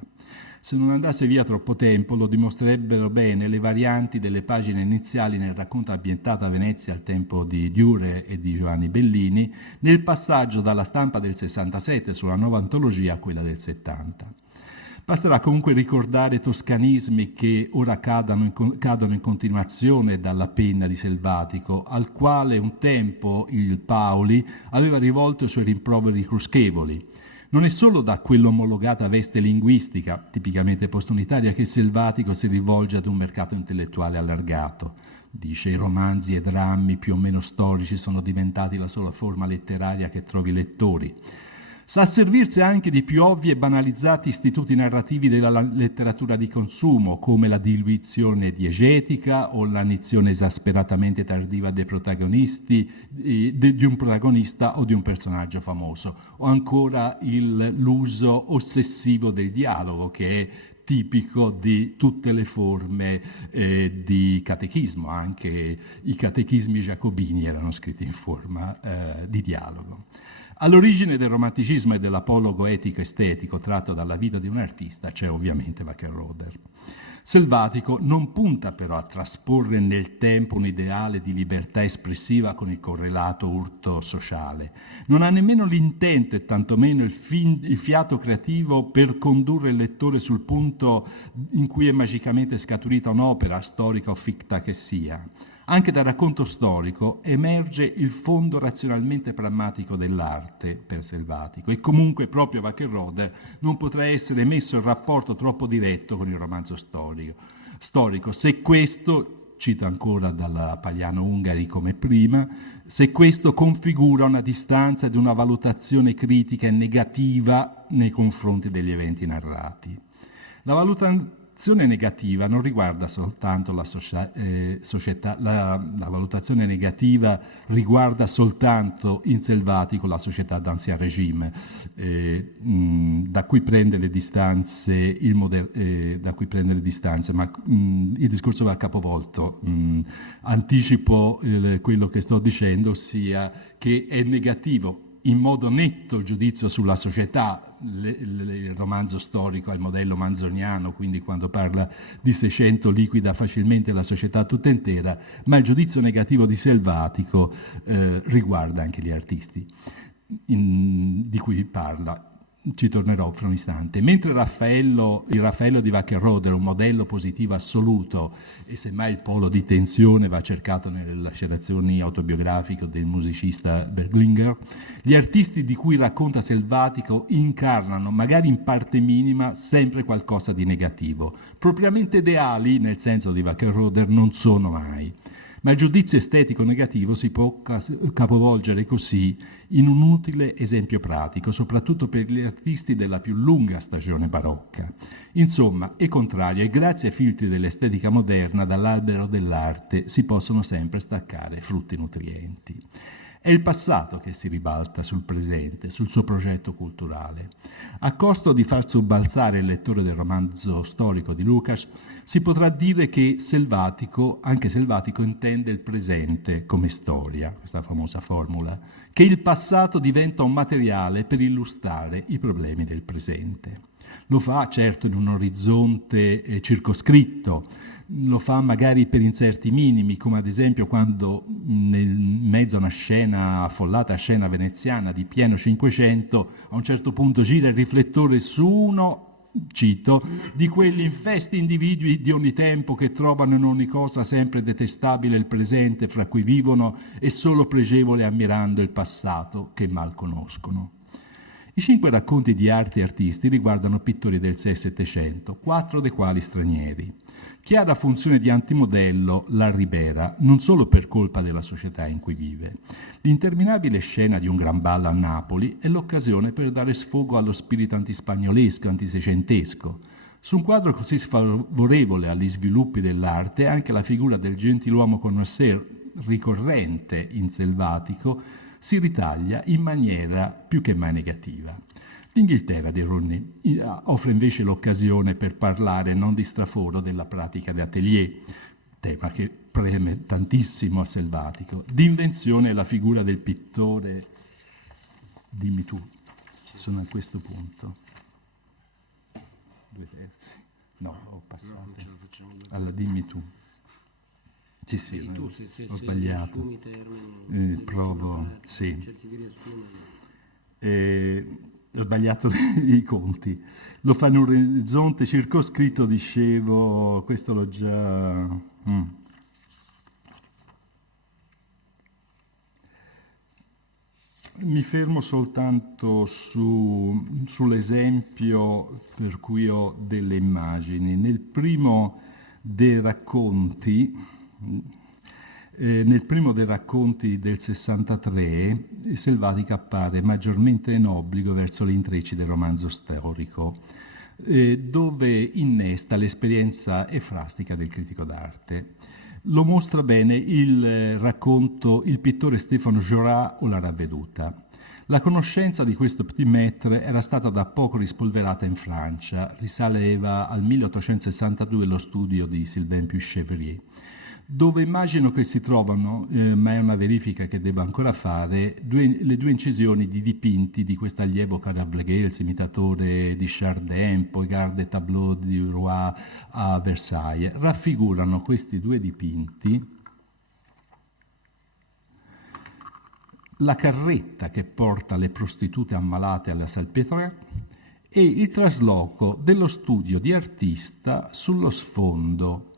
Se non andasse via troppo tempo, lo dimostrerebbero bene le varianti delle pagine iniziali nel racconto ambientato a Venezia al tempo di Diure e di Giovanni Bellini, nel passaggio dalla stampa del 67 sulla nuova antologia a quella del 70. Basterà comunque ricordare toscanismi che ora cadono in continuazione dalla penna di Salvatico, al quale un tempo il Paoli aveva rivolto i suoi rimproveri cruschevoli. Non è solo da quell'omologata veste linguistica, tipicamente postunitaria, che Salvatico si rivolge ad un mercato intellettuale allargato. Dice i romanzi e drammi più o meno storici sono diventati la sola forma letteraria che trovi lettori. Sa servirsi anche di più ovvi e banalizzati istituti narrativi della letteratura di consumo, come la diluizione diegetica o l'anizione esasperatamente tardiva dei protagonisti, di un protagonista o di un personaggio famoso, o ancora l'uso ossessivo del dialogo, che è tipico di tutte le forme di catechismo. Anche i catechismi giacobini erano scritti in forma di dialogo. All'origine del romanticismo e dell'apologo etico-estetico tratto dalla vita di un artista c'è ovviamente Wackerroder. Salvatico non punta però a trasporre nel tempo un ideale di libertà espressiva con il correlato urto sociale. Non ha nemmeno l'intento e tantomeno il fiato creativo per condurre il lettore sul punto in cui è magicamente scaturita un'opera, storica o ficta che sia. Anche dal racconto storico emerge il fondo razionalmente prammatico dell'arte per Salvatico e comunque proprio Wackerroder non potrà essere messo in rapporto troppo diretto con il romanzo storico. Se questo, cito ancora dalla Pagliano Ungari come prima, se questo configura una distanza di una valutazione critica e negativa nei confronti degli eventi narrati. La valutazione negativa non riguarda soltanto la società, la valutazione negativa riguarda soltanto in Selvatico la società d'ancien regime, da cui prende le distanze ma il discorso va capovolto. Anticipo quello che sto dicendo, ossia che è negativo in modo netto il giudizio sulla società. Il romanzo storico è il modello manzoniano, quindi quando parla di 600 liquida facilmente la società tutta intera, ma il giudizio negativo di Selvatico riguarda anche gli artisti di cui parla. Ci tornerò fra un istante. Mentre il Raffaello di Wackerroder è un modello positivo assoluto e semmai il polo di tensione va cercato nelle lacerazioni autobiografiche del musicista Berlinguer, gli artisti di cui racconta Selvatico incarnano, magari in parte minima, sempre qualcosa di negativo. Propriamente ideali, nel senso di Wackerroder, non sono mai. Ma il giudizio estetico negativo si può capovolgere così in un utile esempio pratico, soprattutto per gli artisti della più lunga stagione barocca. Insomma, è contrario e grazie ai filtri dell'estetica moderna dall'albero dell'arte si possono sempre staccare frutti nutrienti. È il passato che si ribalta sul presente, sul suo progetto culturale. A costo di far sobbalzare il lettore del romanzo storico di Lukács, si potrà dire che anche Selvatico intende il presente come storia, questa famosa formula, che il passato diventa un materiale per illustrare i problemi del presente. Lo fa certo in un orizzonte circoscritto, lo fa magari per inserti minimi, come ad esempio quando nel mezzo a una scena affollata, scena veneziana di pieno Cinquecento, a un certo punto gira il riflettore su uno, cito, di quegli infesti individui di ogni tempo che trovano in ogni cosa sempre detestabile il presente fra cui vivono e solo pregevole ammirando il passato che mal conoscono. I 5 racconti di arte e artisti riguardano pittori del 6 e 700, 4 dei quali stranieri. Chiara funzione di antimodello la Ribera, non solo per colpa della società in cui vive. L'interminabile scena di un gran ballo a Napoli è l'occasione per dare sfogo allo spirito antispagnolesco, antiseicentesco. Su un quadro così sfavorevole agli sviluppi dell'arte, anche la figura del gentiluomo connoisseur ricorrente in Selvatico si ritaglia in maniera più che mai negativa. L'Inghilterra di Rooney offre invece l'occasione per parlare non di straforo della pratica di atelier, tema che preme tantissimo a Selvatico, di invenzione e la figura del pittore. Dimmi tu, sono a questo punto. 2 terzi. No, ho passato. Allora, dimmi tu. Sì, ho sbagliato. Provo, sì. Ho sbagliato i conti. Lo fa in un orizzonte circoscritto, dicevo, questo l'ho già... Mi fermo soltanto sull'esempio per cui ho delle immagini. Nel primo dei racconti del 63, Selvatica appare maggiormente in obbligo verso gli intrecci del romanzo storico, dove innesta l'esperienza efrastica del critico d'arte. Lo mostra bene il racconto Il pittore Stefano Jorat o La ravveduta. La conoscenza di questo petit maître era stata da poco rispolverata in Francia, risaleva al 1862 lo studio di Sylvain Puy-Chevrier, dove immagino che si trovano, ma è una verifica che devo ancora fare, le 2 incisioni di dipinti di quest'allievo Carableguel, imitatore di Chardin, poi Garde Tableau di Roy a Versailles. Raffigurano questi 2 dipinti la carretta che porta le prostitute ammalate alla Salpêtrière e il trasloco dello studio di artista sullo sfondo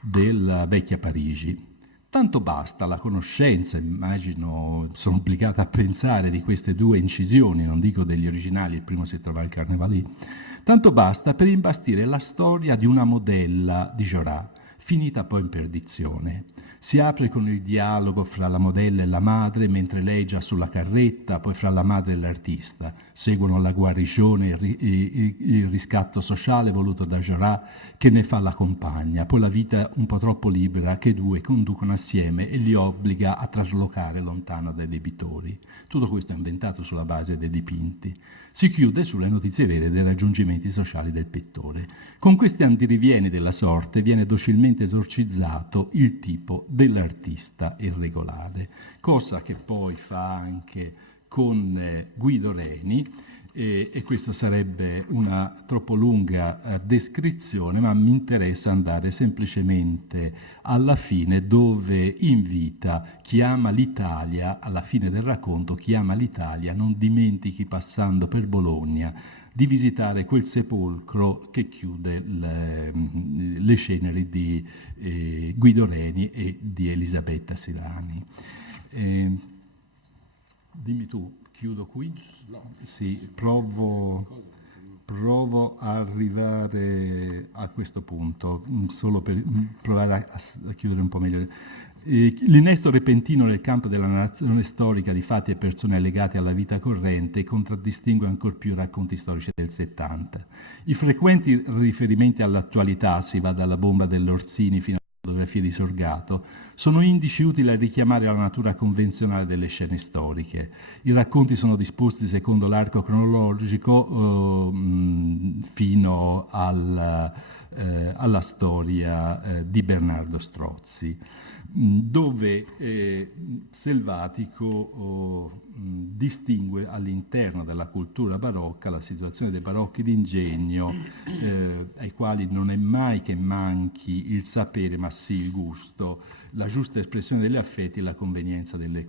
della vecchia Parigi. Tanto basta la conoscenza, immagino, sono obbligata a pensare, di queste 2 incisioni, non dico degli originali, il primo si trova al Carnevali, tanto basta per imbastire la storia di una modella di Jorat, finita poi in perdizione. Si apre con il dialogo fra la modella e la madre mentre lei è già sulla carretta, poi fra la madre e l'artista. Seguono la guarigione e il riscatto sociale voluto da Jorat che ne fa la compagna, poi la vita un po' troppo libera che i due conducono assieme e li obbliga a traslocare lontano dai debitori. Tutto questo è inventato sulla base dei dipinti. Si chiude sulle notizie vere dei raggiungimenti sociali del pittore. Con questi andirivieni della sorte viene docilmente esorcizzato il tipo dell'artista irregolare, cosa che poi fa anche con Guido Reni, e questa sarebbe una troppo lunga descrizione, ma mi interessa andare semplicemente alla fine, dove invita chi ama l'Italia, alla fine del racconto, chi ama l'Italia non dimentichi passando per Bologna di visitare quel sepolcro che chiude le ceneri di Guido Reni e di Elisabetta Silani. Dimmi tu, chiudo qui? No. Sì, provo a arrivare a questo punto, solo per provare a chiudere un po' meglio. L'innesto repentino nel campo della narrazione storica di fatti e persone legate alla vita corrente contraddistingue ancor più i racconti storici del 70. I frequenti riferimenti all'attualità, si va dalla bomba dell'Orsini fino alla fotografia di Sorgato, sono indici utili a richiamare la natura convenzionale delle scene storiche. I racconti sono disposti secondo l'arco cronologico fino alla storia di Bernardo Strozzi, dove Selvatico distingue all'interno della cultura barocca la situazione dei barocchi d'ingegno, ai quali non è mai che manchi il sapere, ma sì il gusto, la giusta espressione degli affetti e la convenienza delle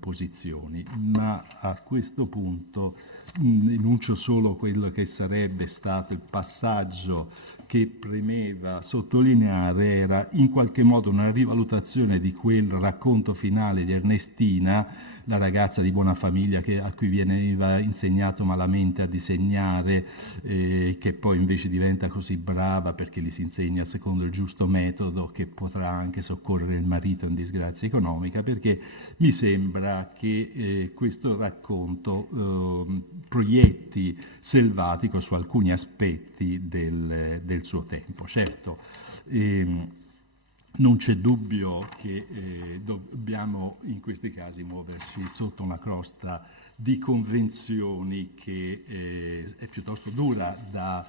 posizioni. Ma a questo punto enuncio solo quello che sarebbe stato il passaggio che premeva sottolineare, era in qualche modo una rivalutazione di quel racconto finale di Ernestina, la ragazza di buona famiglia a cui veniva insegnato malamente a disegnare, che poi invece diventa così brava perché gli si insegna secondo il giusto metodo, che potrà anche soccorrere il marito in disgrazia economica, perché mi sembra che questo racconto proietti Selvatico su alcuni aspetti del suo tempo. Certo, non c'è dubbio che dobbiamo in questi casi muoverci sotto una crosta di convenzioni che è piuttosto dura da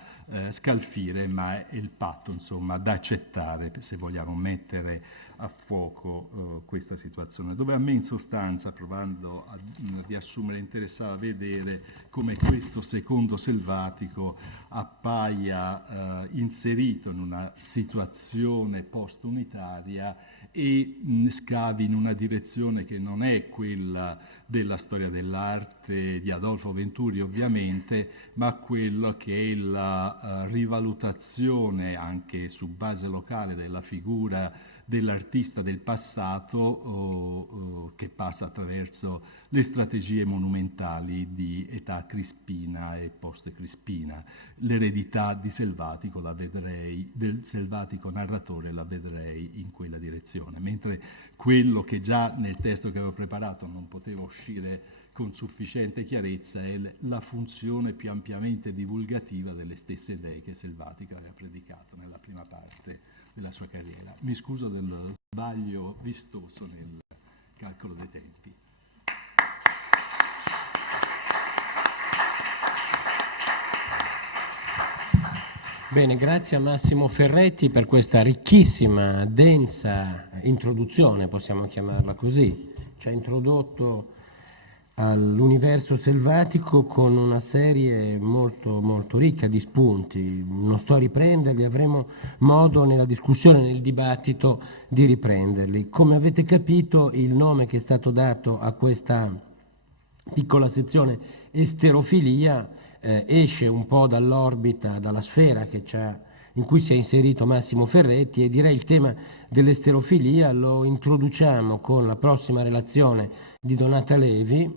scalfire, ma è il patto, insomma, da accettare se vogliamo mettere a fuoco questa situazione, dove a me in sostanza, provando a riassumere, interessava vedere come questo secondo Selvatico appaia inserito in una situazione post-unitaria e scavi in una direzione che non è quella della storia dell'arte di Adolfo Venturi ovviamente, ma quello che è la rivalutazione anche su base locale della figura dell'artista del passato, che passa attraverso le strategie monumentali di età crispina e post-crispina. L'eredità di Selvatico del Selvatico narratore la vedrei in quella direzione, mentre quello che già nel testo che avevo preparato non poteva uscire con sufficiente chiarezza è la funzione più ampiamente divulgativa delle stesse idee che Selvatico aveva predicato nella prima parte della sua carriera. Mi scuso del sbaglio vistoso nel calcolo dei tempi. Bene, grazie a Massimo Ferretti per questa ricchissima, densa introduzione, possiamo chiamarla così. Ci ha introdotto all'universo selvatico con una serie molto, molto ricca di spunti. Non sto a riprenderli, avremo modo nella discussione, nel dibattito di riprenderli. Come avete capito, il nome che è stato dato a questa piccola sezione esterofilia esce un po' dall'orbita, dalla sfera in cui si è inserito Massimo Ferretti, e direi il tema dell'esterofilia lo introduciamo con la prossima relazione di Donata Levi,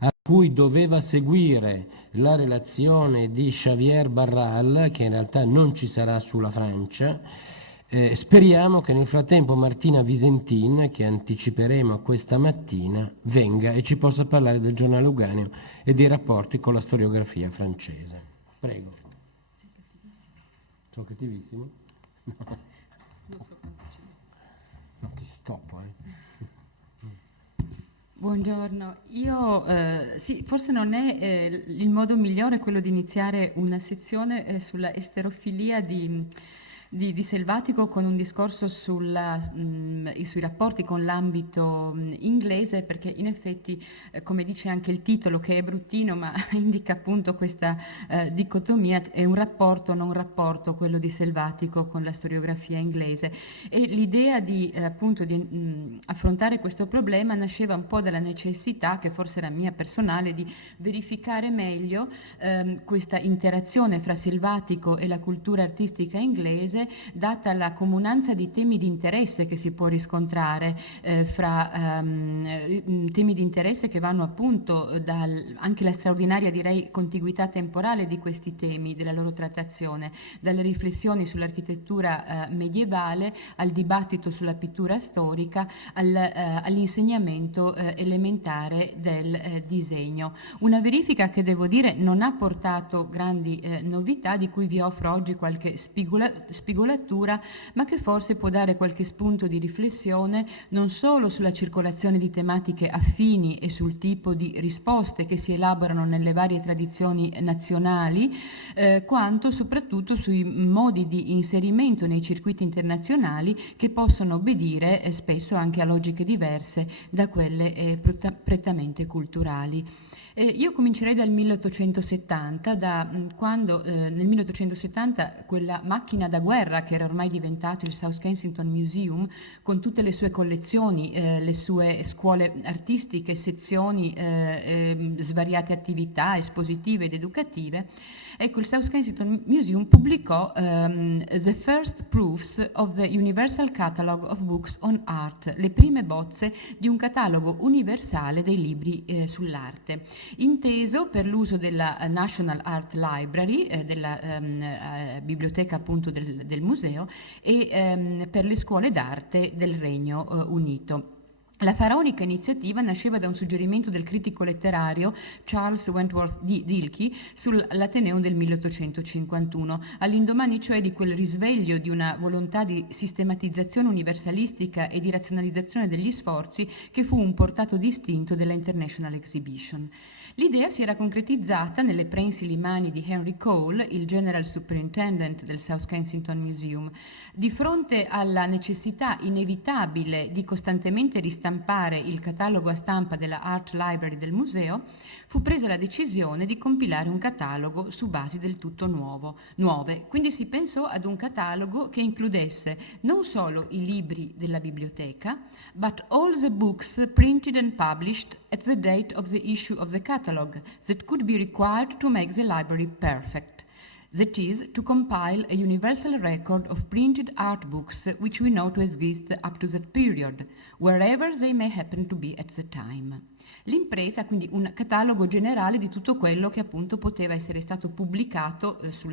a cui doveva seguire la relazione di Xavier Barral, che in realtà non ci sarà sulla Francia, Speriamo che nel frattempo Martina Visentin, che anticiperemo questa mattina, venga e ci possa parlare del giornale Uganeo e dei rapporti con la storiografia francese. Prego. Sono cattivissimo? No. No, ti stoppo, Buongiorno, io sì, forse non è il modo migliore quello di iniziare una sezione sulla esterofilia di Selvatico con un discorso sui rapporti con l'ambito inglese, perché in effetti, come dice anche il titolo, che è bruttino, ma indica appunto questa dicotomia, è un rapporto, non un rapporto, quello di Selvatico con la storiografia inglese. E l'idea di affrontare questo problema nasceva un po' dalla necessità, che forse era mia personale, di verificare meglio questa interazione fra Selvatico e la cultura artistica inglese, data la comunanza di temi di interesse che si può riscontrare temi di interesse che vanno appunto anche la straordinaria, direi, contiguità temporale di questi temi, della loro trattazione, dalle riflessioni sull'architettura medievale al dibattito sulla pittura storica, all'insegnamento elementare del disegno. Una verifica che, devo dire, non ha portato grandi novità, di cui vi offro oggi qualche spigolatura, ma che forse può dare qualche spunto di riflessione non solo sulla circolazione di tematiche affini e sul tipo di risposte che si elaborano nelle varie tradizioni nazionali, quanto soprattutto sui modi di inserimento nei circuiti internazionali che possono obbedire spesso anche a logiche diverse da quelle prettamente culturali. Io comincerei dal 1870, quando nel 1870 quella macchina da guerra che era ormai diventato il South Kensington Museum, con tutte le sue collezioni, le sue scuole artistiche, sezioni, svariate attività espositive ed educative, ecco, il South Kensington Museum pubblicò The First Proofs of the Universal Catalogue of Books on Art, le prime bozze di un catalogo universale dei libri sull'arte, inteso per l'uso della National Art Library, della biblioteca appunto del museo, e per le scuole d'arte del Regno Unito. La faraonica iniziativa nasceva da un suggerimento del critico letterario Charles Wentworth Dilke sull'Ateneum del 1851, all'indomani cioè di quel risveglio di una volontà di sistematizzazione universalistica e di razionalizzazione degli sforzi che fu un portato distinto della International Exhibition. L'idea si era concretizzata nelle prensili mani di Henry Cole, il General Superintendent del South Kensington Museum. Di fronte alla necessità inevitabile di costantemente ristampare il catalogo a stampa della Art Library del museo, fu presa la decisione di compilare un catalogo su basi del tutto nuove. Quindi si pensò ad un catalogo che includesse non solo i libri della biblioteca, but all the books printed and published at the date of the issue of the catalogue that could be required to make the library perfect. That is, to compile a universal record of printed art books which we know to exist up to that period, wherever they may happen to be at the time. L'impresa, quindi un catalogo generale di tutto quello che appunto poteva essere stato pubblicato su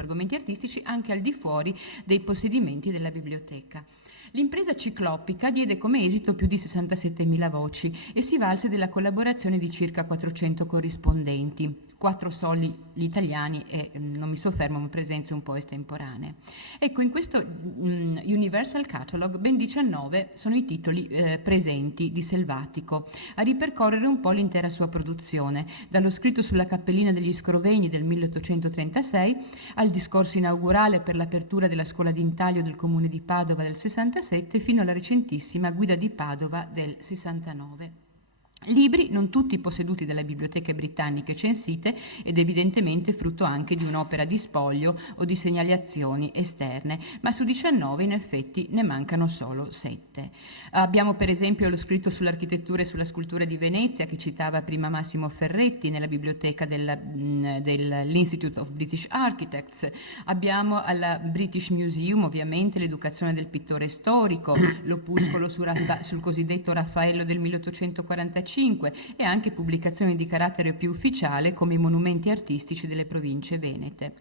argomenti artistici anche al di fuori dei possedimenti della biblioteca. L'impresa ciclopica diede come esito più di 67.000 voci e si valse della collaborazione di circa 400 corrispondenti, 4 soli gli italiani e non mi soffermo, ma presenze un po' estemporanee. Ecco, in questo Universal Catalog ben 19 sono i titoli presenti di Selvatico, a ripercorrere un po' l'intera sua produzione, dallo scritto sulla cappellina degli Scrovegni del 1836 al discorso inaugurale per l'apertura della scuola d'intaglio del comune di Padova del 67 fino alla recentissima Guida di Padova del 69. Libri non tutti posseduti dalle biblioteche britanniche censite ed evidentemente frutto anche di un'opera di spoglio o di segnalazioni esterne, ma su 19 in effetti ne mancano solo 7. Abbiamo per esempio lo scritto sull'architettura e sulla scultura di Venezia che citava prima Massimo Ferretti nella biblioteca dell'Institute of British Architects. Abbiamo alla British Museum ovviamente l'educazione del pittore storico, l'opuscolo sul cosiddetto Raffaello del 1845 e anche pubblicazioni di carattere più ufficiale come i monumenti artistici delle province venete.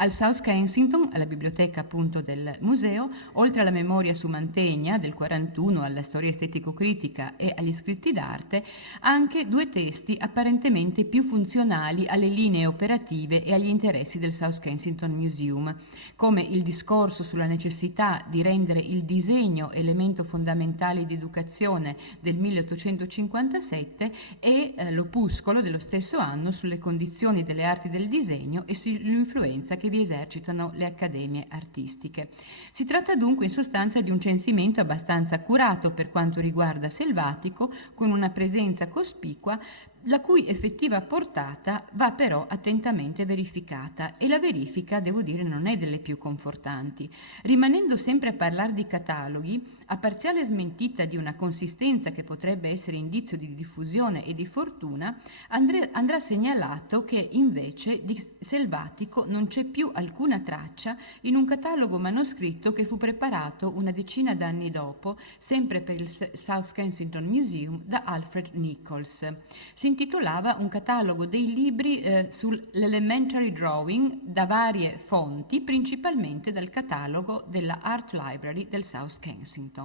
Al South Kensington, alla biblioteca appunto del museo, oltre alla memoria su Mantegna del 41, alla storia estetico-critica e agli scritti d'arte, anche 2 testi apparentemente più funzionali alle linee operative e agli interessi del South Kensington Museum, come il discorso sulla necessità di rendere il disegno elemento fondamentale di educazione del 1857 e l'opuscolo dello stesso anno sulle condizioni delle arti del disegno e sull'influenza che vi esercitano le accademie artistiche. Si tratta dunque in sostanza di un censimento abbastanza accurato per quanto riguarda Selvatico, con una presenza cospicua, la cui effettiva portata va però attentamente verificata, e la verifica, devo dire, non è delle più confortanti. Rimanendo sempre a parlare di cataloghi, a parziale smentita di una consistenza che potrebbe essere indizio di diffusione e di fortuna, andrà segnalato che invece di Selvatico non c'è più alcuna traccia in un catalogo manoscritto che fu preparato una decina d'anni dopo, sempre per il South Kensington Museum, da Alfred Nichols. Si intitolava Un catalogo dei libri sull'elementary drawing da varie fonti, principalmente dal catalogo della Art Library del South Kensington.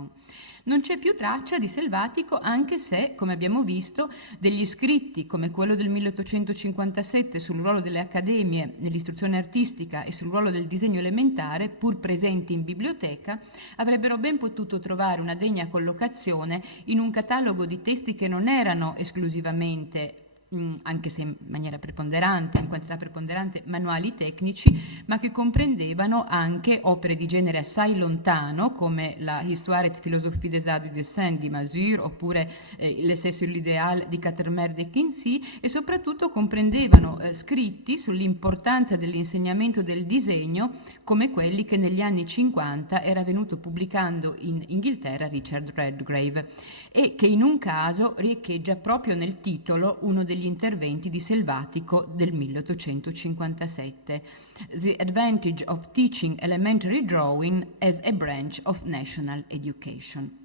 Non c'è più traccia di Selvatico, anche se, come abbiamo visto, degli scritti come quello del 1857 sul ruolo delle accademie nell'istruzione artistica e sul ruolo del disegno elementare, pur presenti in biblioteca, avrebbero ben potuto trovare una degna collocazione in un catalogo di testi che non erano esclusivamente, anche se in maniera preponderante, in quantità preponderante, manuali tecnici, ma che comprendevano anche opere di genere assai lontano, come la Histoire et philosophie des arts du dessin di Masure, oppure l'Essai sur l'idéal di Quatermaire de Quincy, e soprattutto comprendevano scritti sull'importanza dell'insegnamento del disegno, come quelli che negli anni 50 era venuto pubblicando in Inghilterra Richard Redgrave, e che in un caso riecheggia proprio nel titolo uno degli interventi di Selvatico del 1857, The Advantage of Teaching Elementary Drawing as a Branch of National Education.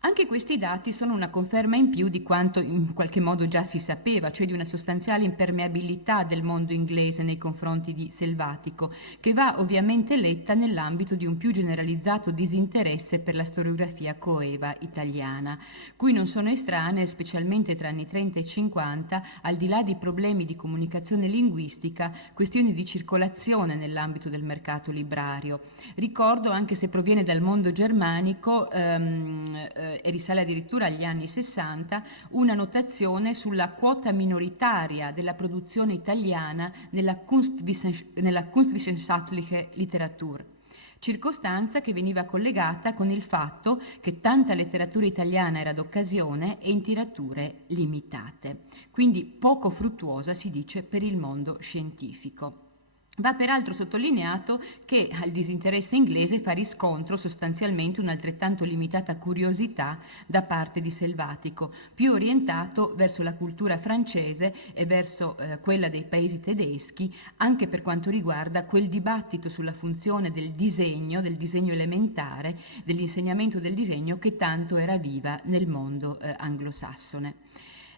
Anche questi dati sono una conferma in più di quanto in qualche modo già si sapeva, cioè di una sostanziale impermeabilità del mondo inglese nei confronti di Selvatico, che va ovviamente letta nell'ambito di un più generalizzato disinteresse per la storiografia coeva italiana, cui non sono estranee, specialmente tra anni 30 e 50, al di là di problemi di comunicazione linguistica, questioni di circolazione nell'ambito del mercato librario. Ricordo, anche se proviene dal mondo germanico, e risale addirittura agli anni 60, una notazione sulla quota minoritaria della produzione italiana nella Kunstwissenschaftliche Literatur, circostanza che veniva collegata con il fatto che tanta letteratura italiana era d'occasione e in tirature limitate, quindi poco fruttuosa, si dice, per il mondo scientifico. Va peraltro sottolineato che al disinteresse inglese fa riscontro sostanzialmente un'altrettanto limitata curiosità da parte di Selvatico, più orientato verso la cultura francese e verso quella dei paesi tedeschi, anche per quanto riguarda quel dibattito sulla funzione del disegno elementare, dell'insegnamento del disegno, che tanto era viva nel mondo anglosassone.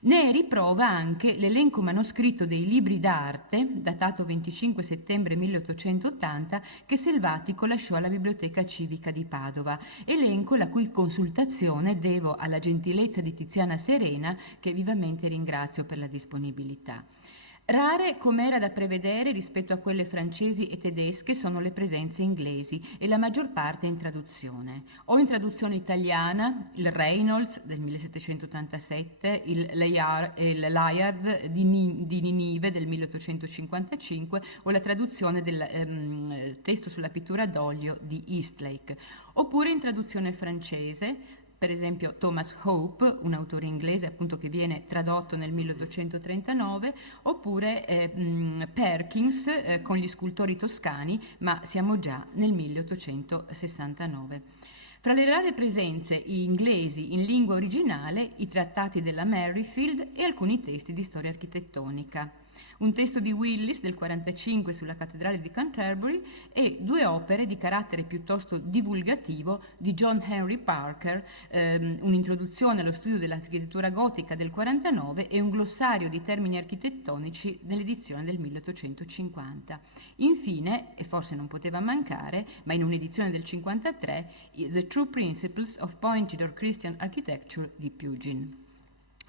Ne è riprova anche l'elenco manoscritto dei libri d'arte, datato 25 settembre 1880, che Selvatico lasciò alla Biblioteca Civica di Padova, elenco la cui consultazione devo alla gentilezza di Tiziana Serena, che vivamente ringrazio per la disponibilità. Rare, come era da prevedere rispetto a quelle francesi e tedesche, sono le presenze inglesi, e la maggior parte in traduzione. O in traduzione italiana, il Reynolds del 1787, il Layard di Ninive del 1855, o la traduzione del testo sulla pittura d'olio di Eastlake. Oppure in traduzione francese, per esempio Thomas Hope, un autore inglese appunto che viene tradotto nel 1839, oppure Perkins con gli scultori toscani, ma siamo già nel 1869. Fra le rare presenze inglesi in lingua originale, i trattati della Merrifield e alcuni testi di storia architettonica. un testo di Willis del 1945 sulla cattedrale di Canterbury e 2 opere di carattere piuttosto divulgativo di John Henry Parker, un'introduzione allo studio dell'architettura gotica del 1949 e un glossario di termini architettonici nell'edizione del 1850. Infine, e forse non poteva mancare, ma in un'edizione del 1953, The True Principles of Pointed or Christian Architecture di Pugin.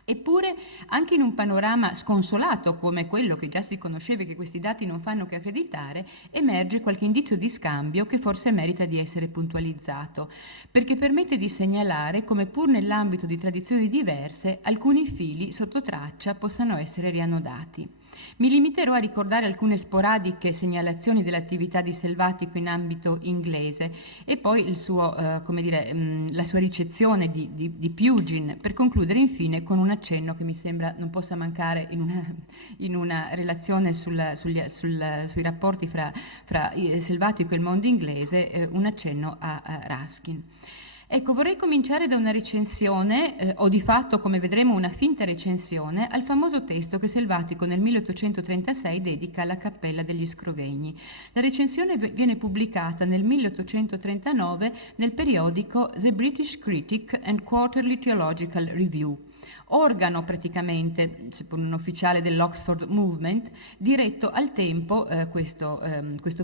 Eppure, anche in un panorama sconsolato come quello che già si conosceva e che questi dati non fanno che accreditare, emerge qualche indizio di scambio che forse merita di essere puntualizzato, perché permette di segnalare come pur nell'ambito di tradizioni diverse alcuni fili sotto traccia possano essere riannodati. Mi limiterò a ricordare alcune sporadiche segnalazioni dell'attività di Selvatico in ambito inglese e poi il suo, la sua ricezione di Pugin, per concludere infine con un accenno che mi sembra non possa mancare in una relazione sui rapporti fra Selvatico e il mondo inglese, un accenno a Ruskin. Ecco, vorrei cominciare da una recensione, o di fatto, come vedremo, una finta recensione, al famoso testo che Selvatico nel 1836 dedica alla Cappella degli Scrovegni. La recensione viene pubblicata nel 1839 nel periodico The British Critic and Quarterly Theological Review, organo praticamente, seppur un ufficiale dell'Oxford Movement, diretto al tempo, questo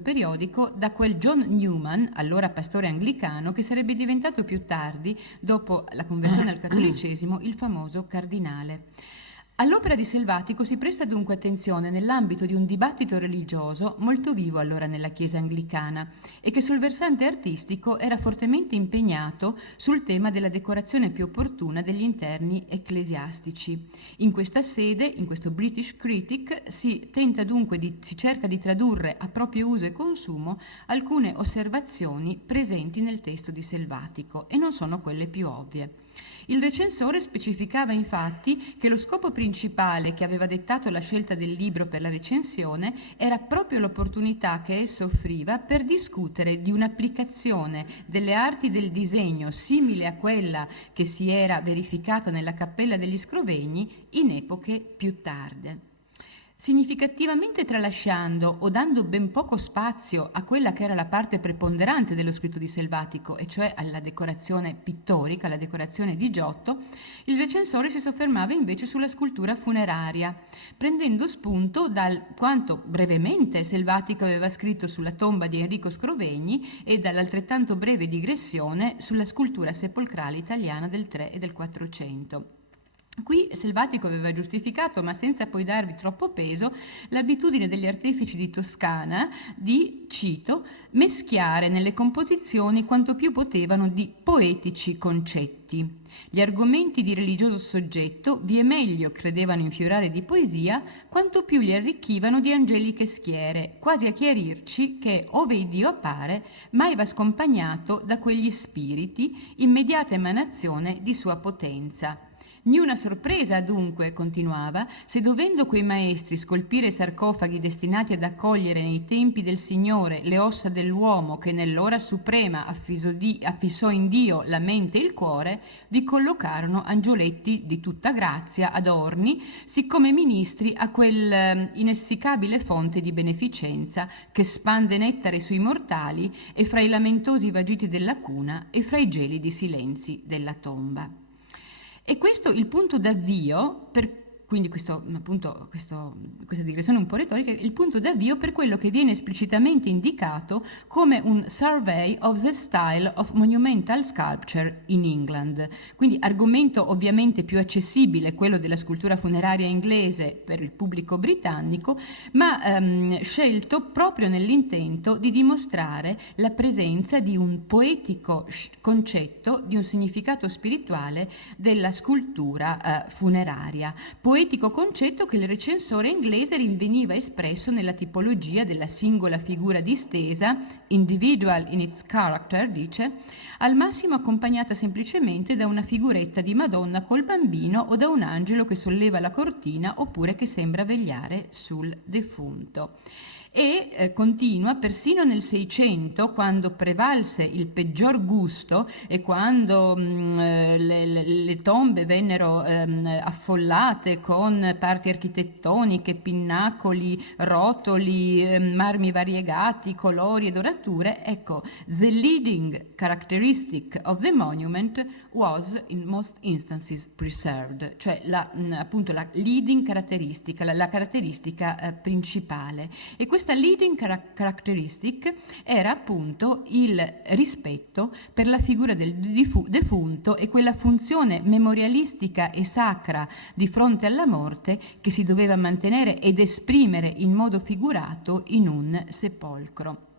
periodico, da quel John Newman, allora pastore anglicano, che sarebbe diventato più tardi, dopo la conversione al cattolicesimo, il famoso cardinale. All'opera di Selvatico si presta dunque attenzione nell'ambito di un dibattito religioso molto vivo allora nella Chiesa anglicana e che sul versante artistico era fortemente impegnato sul tema della decorazione più opportuna degli interni ecclesiastici. In questa sede, in questo British Critic, si cerca di tradurre a proprio uso e consumo alcune osservazioni presenti nel testo di Selvatico e non sono quelle più ovvie. Il recensore specificava infatti che lo scopo principale che aveva dettato la scelta del libro per la recensione era proprio l'opportunità che esso offriva per discutere di un'applicazione delle arti del disegno simile a quella che si era verificata nella Cappella degli Scrovegni in epoche più tarde. Significativamente tralasciando o dando ben poco spazio a quella che era la parte preponderante dello scritto di Selvatico, e cioè alla decorazione pittorica, alla decorazione di Giotto, il recensore si soffermava invece sulla scultura funeraria, prendendo spunto dal quanto brevemente Selvatico aveva scritto sulla tomba di Enrico Scrovegni e dall'altrettanto breve digressione sulla scultura sepolcrale italiana del 3 e del 400. Qui Selvatico aveva giustificato, ma senza poi darvi troppo peso, l'abitudine degli artefici di Toscana di, cito, meschiare nelle composizioni quanto più potevano di poetici concetti. Gli argomenti di religioso soggetto vie meglio credevano infiorare di poesia, quanto più li arricchivano di angeliche schiere, quasi a chiarirci che, ove il Dio appare, mai va scompagnato da quegli spiriti, immediata emanazione di sua potenza. Niuna sorpresa dunque, continuava, se dovendo quei maestri scolpire sarcofagi destinati ad accogliere nei tempi del Signore le ossa dell'uomo che nell'ora suprema affissò in Dio la mente e il cuore, vi collocarono angioletti di tutta grazia, adorni, siccome ministri a quel inessicabile fonte di beneficenza che spande nettare sui mortali e fra i lamentosi vagiti della cuna e fra i gelidi silenzi della tomba. E questo il punto d'avvio, quindi questa digressione un po' retorica, il punto d'avvio per quello che viene esplicitamente indicato come un Survey of the Style of Monumental Sculpture in England. Quindi argomento ovviamente più accessibile, quello della scultura funeraria inglese per il pubblico britannico, ma scelto proprio nell'intento di dimostrare la presenza di un poetico concetto, di un significato spirituale della scultura funeraria. Poetico concetto che il recensore inglese rinveniva espresso nella tipologia della singola figura distesa, individual in its character, dice, al massimo accompagnata semplicemente da una figuretta di Madonna col bambino o da un angelo che solleva la cortina oppure che sembra vegliare sul defunto. E continua persino nel 600, quando prevalse il peggior gusto e quando le tombe vennero affollate con parti architettoniche, pinnacoli, rotoli, marmi variegati, colori e dorature. Ecco, the leading characteristic of the monument was in most instances preserved, cioè appunto la leading caratteristica, la caratteristica principale. E questa leading characteristic era appunto il rispetto per la figura del defunto e quella funzione memorialistica e sacra di fronte alla morte che si doveva mantenere ed esprimere in modo figurato in un sepolcro.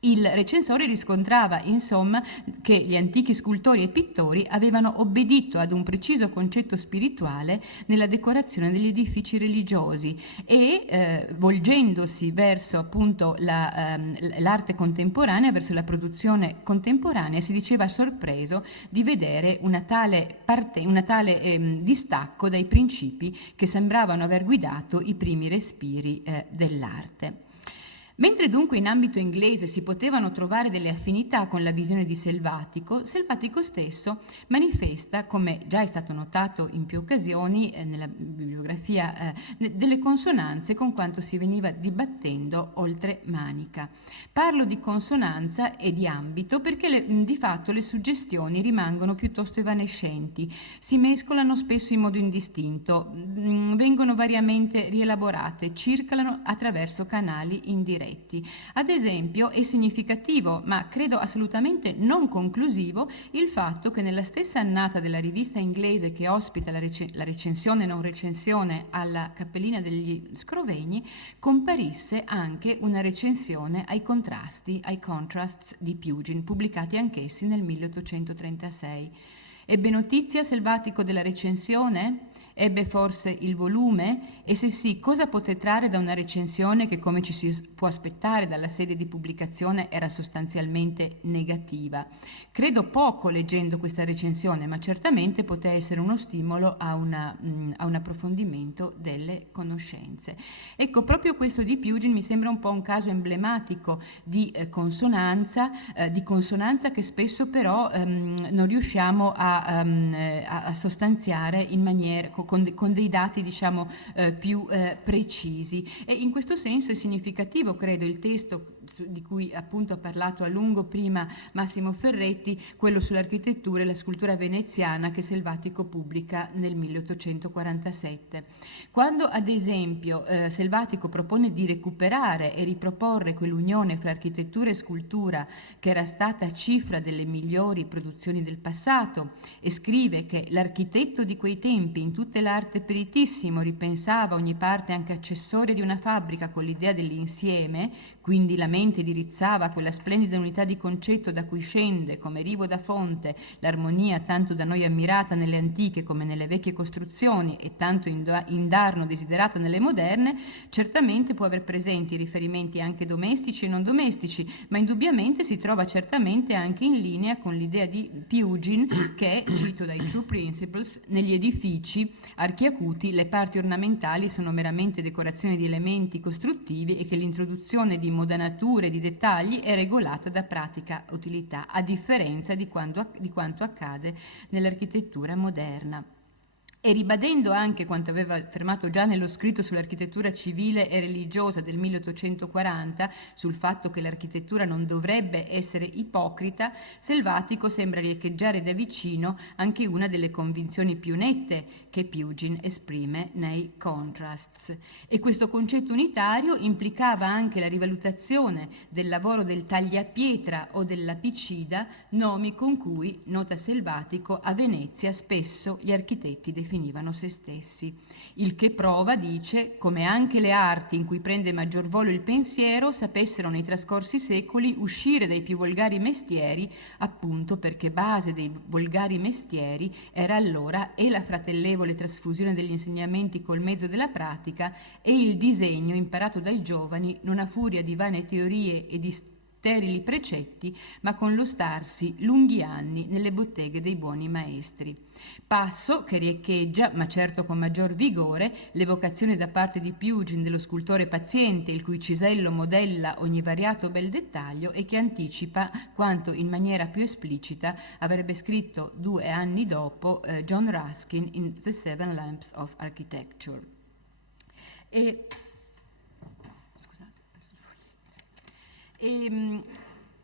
Il recensore riscontrava, insomma, che gli antichi scultori e pittori avevano obbedito ad un preciso concetto spirituale nella decorazione degli edifici religiosi e volgendosi verso appunto l'arte contemporanea, verso la produzione contemporanea, si diceva sorpreso di vedere una tale distacco dai principi che sembravano aver guidato i primi respiri dell'arte. Mentre dunque in ambito inglese si potevano trovare delle affinità con la visione di Selvatico, Selvatico stesso manifesta, come già è stato notato in più occasioni nella bibliografia, delle consonanze con quanto si veniva dibattendo oltre Manica. Parlo di consonanza e di ambito perché di fatto le suggestioni rimangono piuttosto evanescenti, si mescolano spesso in modo indistinto, vengono variamente rielaborate, circolano attraverso canali indiretti. Ad esempio è significativo, ma credo assolutamente non conclusivo, il fatto che nella stessa annata della rivista inglese che ospita la recensione e non recensione alla Cappellina degli Scrovegni comparisse anche una recensione ai contrasti, ai contrasts di Pugin, pubblicati anch'essi nel 1836. Ebbe notizia Selvatico della recensione? Ebbe forse il volume? E se sì, cosa poté trarre da una recensione che, come ci si può aspettare dalla sede di pubblicazione, era sostanzialmente negativa? Credo poco leggendo questa recensione, ma certamente poté essere uno stimolo a un approfondimento delle conoscenze. Ecco, proprio questo di Pugin mi sembra un po' un caso emblematico di consonanza che spesso però non riusciamo a sostanziare in maniera con dei dati diciamo più precisi, e in questo senso è significativo credo il testo di cui appunto ha parlato a lungo prima Massimo Ferretti, quello sull'architettura e la scultura veneziana che Selvatico pubblica nel 1847. Quando ad esempio Selvatico propone di recuperare e riproporre quell'unione fra architettura e scultura che era stata cifra delle migliori produzioni del passato e scrive che l'architetto di quei tempi in tutte l'arte peritissimo ripensava ogni parte anche accessoria di una fabbrica con l'idea dell'insieme, quindi la mente dirizzava quella splendida unità di concetto da cui scende, come rivo da fonte, l'armonia tanto da noi ammirata nelle antiche come nelle vecchie costruzioni e tanto indarno desiderata nelle moderne, certamente può aver presenti riferimenti anche domestici e non domestici, ma indubbiamente si trova certamente anche in linea con l'idea di Pugin che, cito dai True Principles, negli edifici archi acuti le parti ornamentali sono meramente decorazioni di elementi costruttivi e che l'introduzione di modanature, di dettagli è regolata da pratica utilità, a differenza di quanto accade nell'architettura moderna. E ribadendo anche quanto aveva affermato già nello scritto sull'architettura civile e religiosa del 1840, sul fatto che l'architettura non dovrebbe essere ipocrita, Selvatico sembra riecheggiare da vicino anche una delle convinzioni più nette che Pugin esprime nei Contrasts. E questo concetto unitario implicava anche la rivalutazione del lavoro del tagliapietra o del lapicida, nomi con cui, nota Selvatico, a Venezia spesso gli architetti definivano se stessi. Il che prova, dice, come anche le arti in cui prende maggior volo il pensiero sapessero nei trascorsi secoli uscire dai più volgari mestieri, appunto perché base dei volgari mestieri era allora e la fratellevole trasfusione degli insegnamenti col mezzo della pratica e il disegno imparato dai giovani non a furia di vane teorie e di sterili precetti, ma con lo starsi lunghi anni nelle botteghe dei buoni maestri. Passo che riecheggia, ma certo con maggior vigore, l'evocazione da parte di Pugin dello scultore paziente, il cui cisello modella ogni variato bel dettaglio e che anticipa quanto in maniera più esplicita avrebbe scritto 2 anni dopo John Ruskin in The Seven Lamps of Architecture.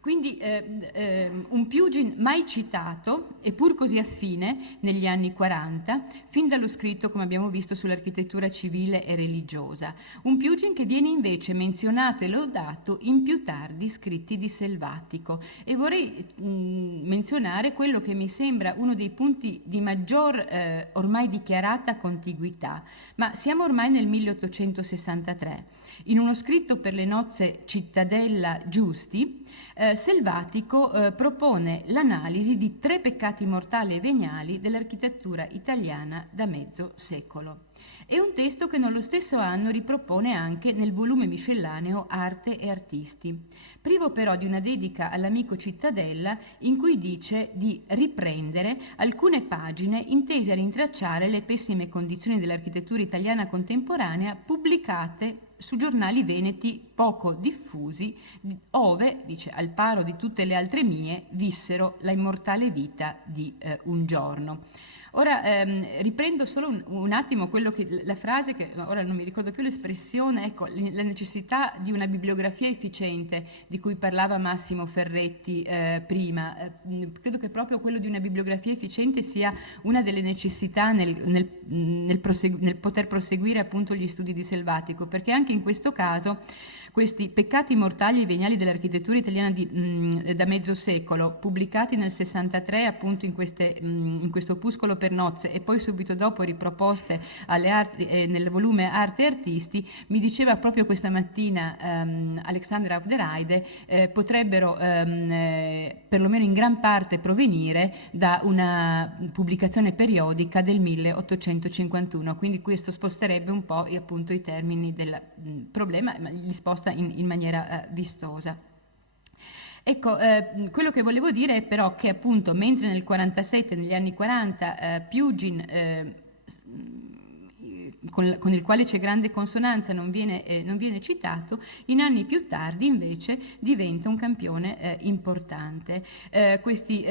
Quindi un Pugin mai citato, eppur così affine negli anni 40, fin dallo scritto, come abbiamo visto, sull'architettura civile e religiosa. Un Pugin che viene invece menzionato e lodato in più tardi scritti di Selvatico. E vorrei menzionare quello che mi sembra uno dei punti di maggior ormai dichiarata contiguità. Ma siamo ormai nel 1863. In uno scritto per le nozze Cittadella Giusti, Selvatico propone l'analisi di 3 peccati mortali e veniali dell'architettura italiana da mezzo secolo. È un testo che nello stesso anno ripropone anche nel volume miscellaneo Arte e Artisti, privo però di una dedica all'amico Cittadella in cui dice di riprendere alcune pagine intese a rintracciare le pessime condizioni dell'architettura italiana contemporanea pubblicate su giornali veneti poco diffusi, ove, dice, al paro di tutte le altre mie, vissero la immortale vita di un giorno. Ora riprendo solo un attimo la frase, che ora non mi ricordo più l'espressione, ecco, la necessità di una bibliografia efficiente di cui parlava Massimo Ferretti prima. Credo che proprio quello di una bibliografia efficiente sia una delle necessità nel poter proseguire appunto gli studi di Selvatico, perché anche in questo caso questi peccati mortali e veniali dell'architettura italiana da mezzo secolo, pubblicati nel 63 appunto in questo opuscolo per nozze e poi subito dopo riproposte nel volume Arte e Artisti, mi diceva proprio questa mattina Alexandra Auf der Heide, potrebbero perlomeno in gran parte provenire da una pubblicazione periodica del 1851, quindi questo sposterebbe un po' appunto i termini del problema, ma li sposta in maniera vistosa. Ecco, quello che volevo dire è però che appunto mentre nel 47, negli anni 40, Pugin con il quale c'è grande consonanza non viene citato, in anni più tardi invece diventa un campione importante. Questi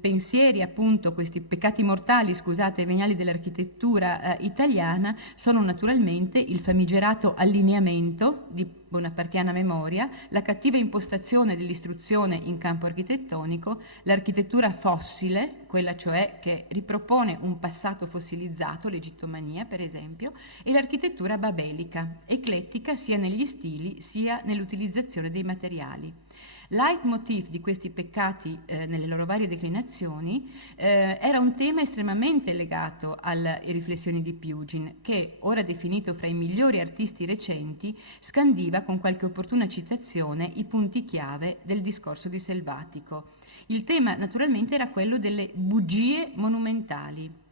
pensieri, appunto, questi peccati mortali, scusate, veniali dell'architettura italiana sono naturalmente il famigerato allineamento di bonapartiana memoria, la cattiva impostazione dell'istruzione in campo architettonico, l'architettura fossile, quella cioè che ripropone un passato fossilizzato, l'egittomania per esempio, e l'architettura babelica, eclettica sia negli stili sia nell'utilizzazione dei materiali. Leitmotiv di questi peccati nelle loro varie declinazioni era un tema estremamente legato alle riflessioni di Pugin, che, ora definito fra i migliori artisti recenti, scandiva con qualche opportuna citazione i punti chiave del discorso di Selvatico. Il tema naturalmente era quello delle bugie monumentali.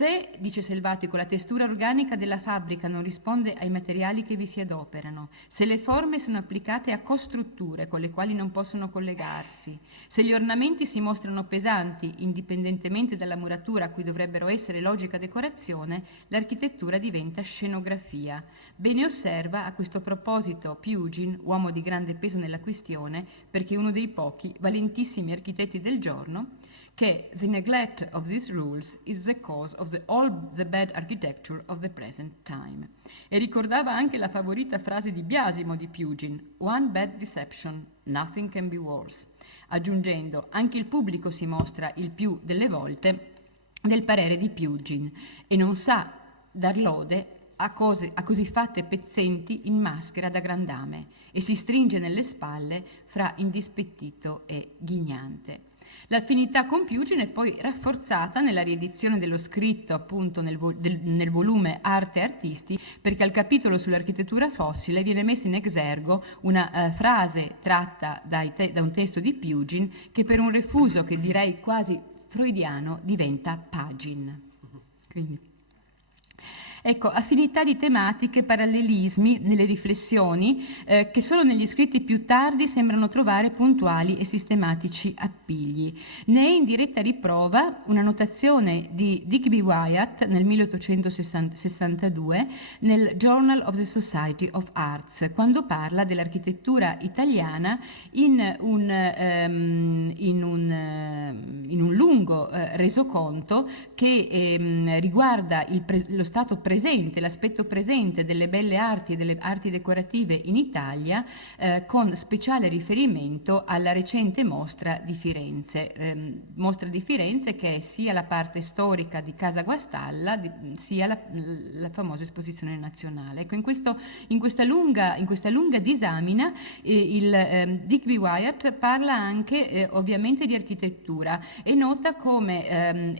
Se, dice Selvatico, la testura organica della fabbrica non risponde ai materiali che vi si adoperano, se le forme sono applicate a costrutture con le quali non possono collegarsi, se gli ornamenti si mostrano pesanti indipendentemente dalla muratura a cui dovrebbero essere logica decorazione, l'architettura diventa scenografia. Bene osserva a questo proposito Pugin, uomo di grande peso nella questione, perché uno dei pochi valentissimi architetti del giorno, che the neglect of these rules is the cause of all the bad architecture of the present time. E ricordava anche la favorita frase di Biasimo di Pugin, one bad deception, nothing can be worse, aggiungendo anche il pubblico si mostra il più delle volte del parere di Pugin e non sa dar lode a così fatte pezzenti in maschera da grandame e si stringe nelle spalle fra indispettito e ghignante. L'affinità con Pugin è poi rafforzata nella riedizione dello scritto appunto nel volume Arte e Artisti, perché al capitolo sull'architettura fossile viene messa in exergo una frase tratta da un testo di Pugin che per un refuso che direi quasi freudiano diventa Pagin. Quindi. Ecco, affinità di tematiche, parallelismi nelle riflessioni che solo negli scritti più tardi sembrano trovare puntuali e sistematici appigli. Ne è in diretta riprova una notazione di Digby Wyatt nel 1862 nel Journal of the Society of Arts, quando parla dell'architettura italiana in un lungo resoconto che riguarda lo stato presente, l'aspetto presente delle belle arti e delle arti decorative in Italia, con speciale riferimento alla recente mostra di Firenze che è sia la parte storica di Casa Guastalla sia la famosa esposizione nazionale. Ecco, in questa lunga disamina Digby Wyatt parla anche ovviamente di architettura e nota come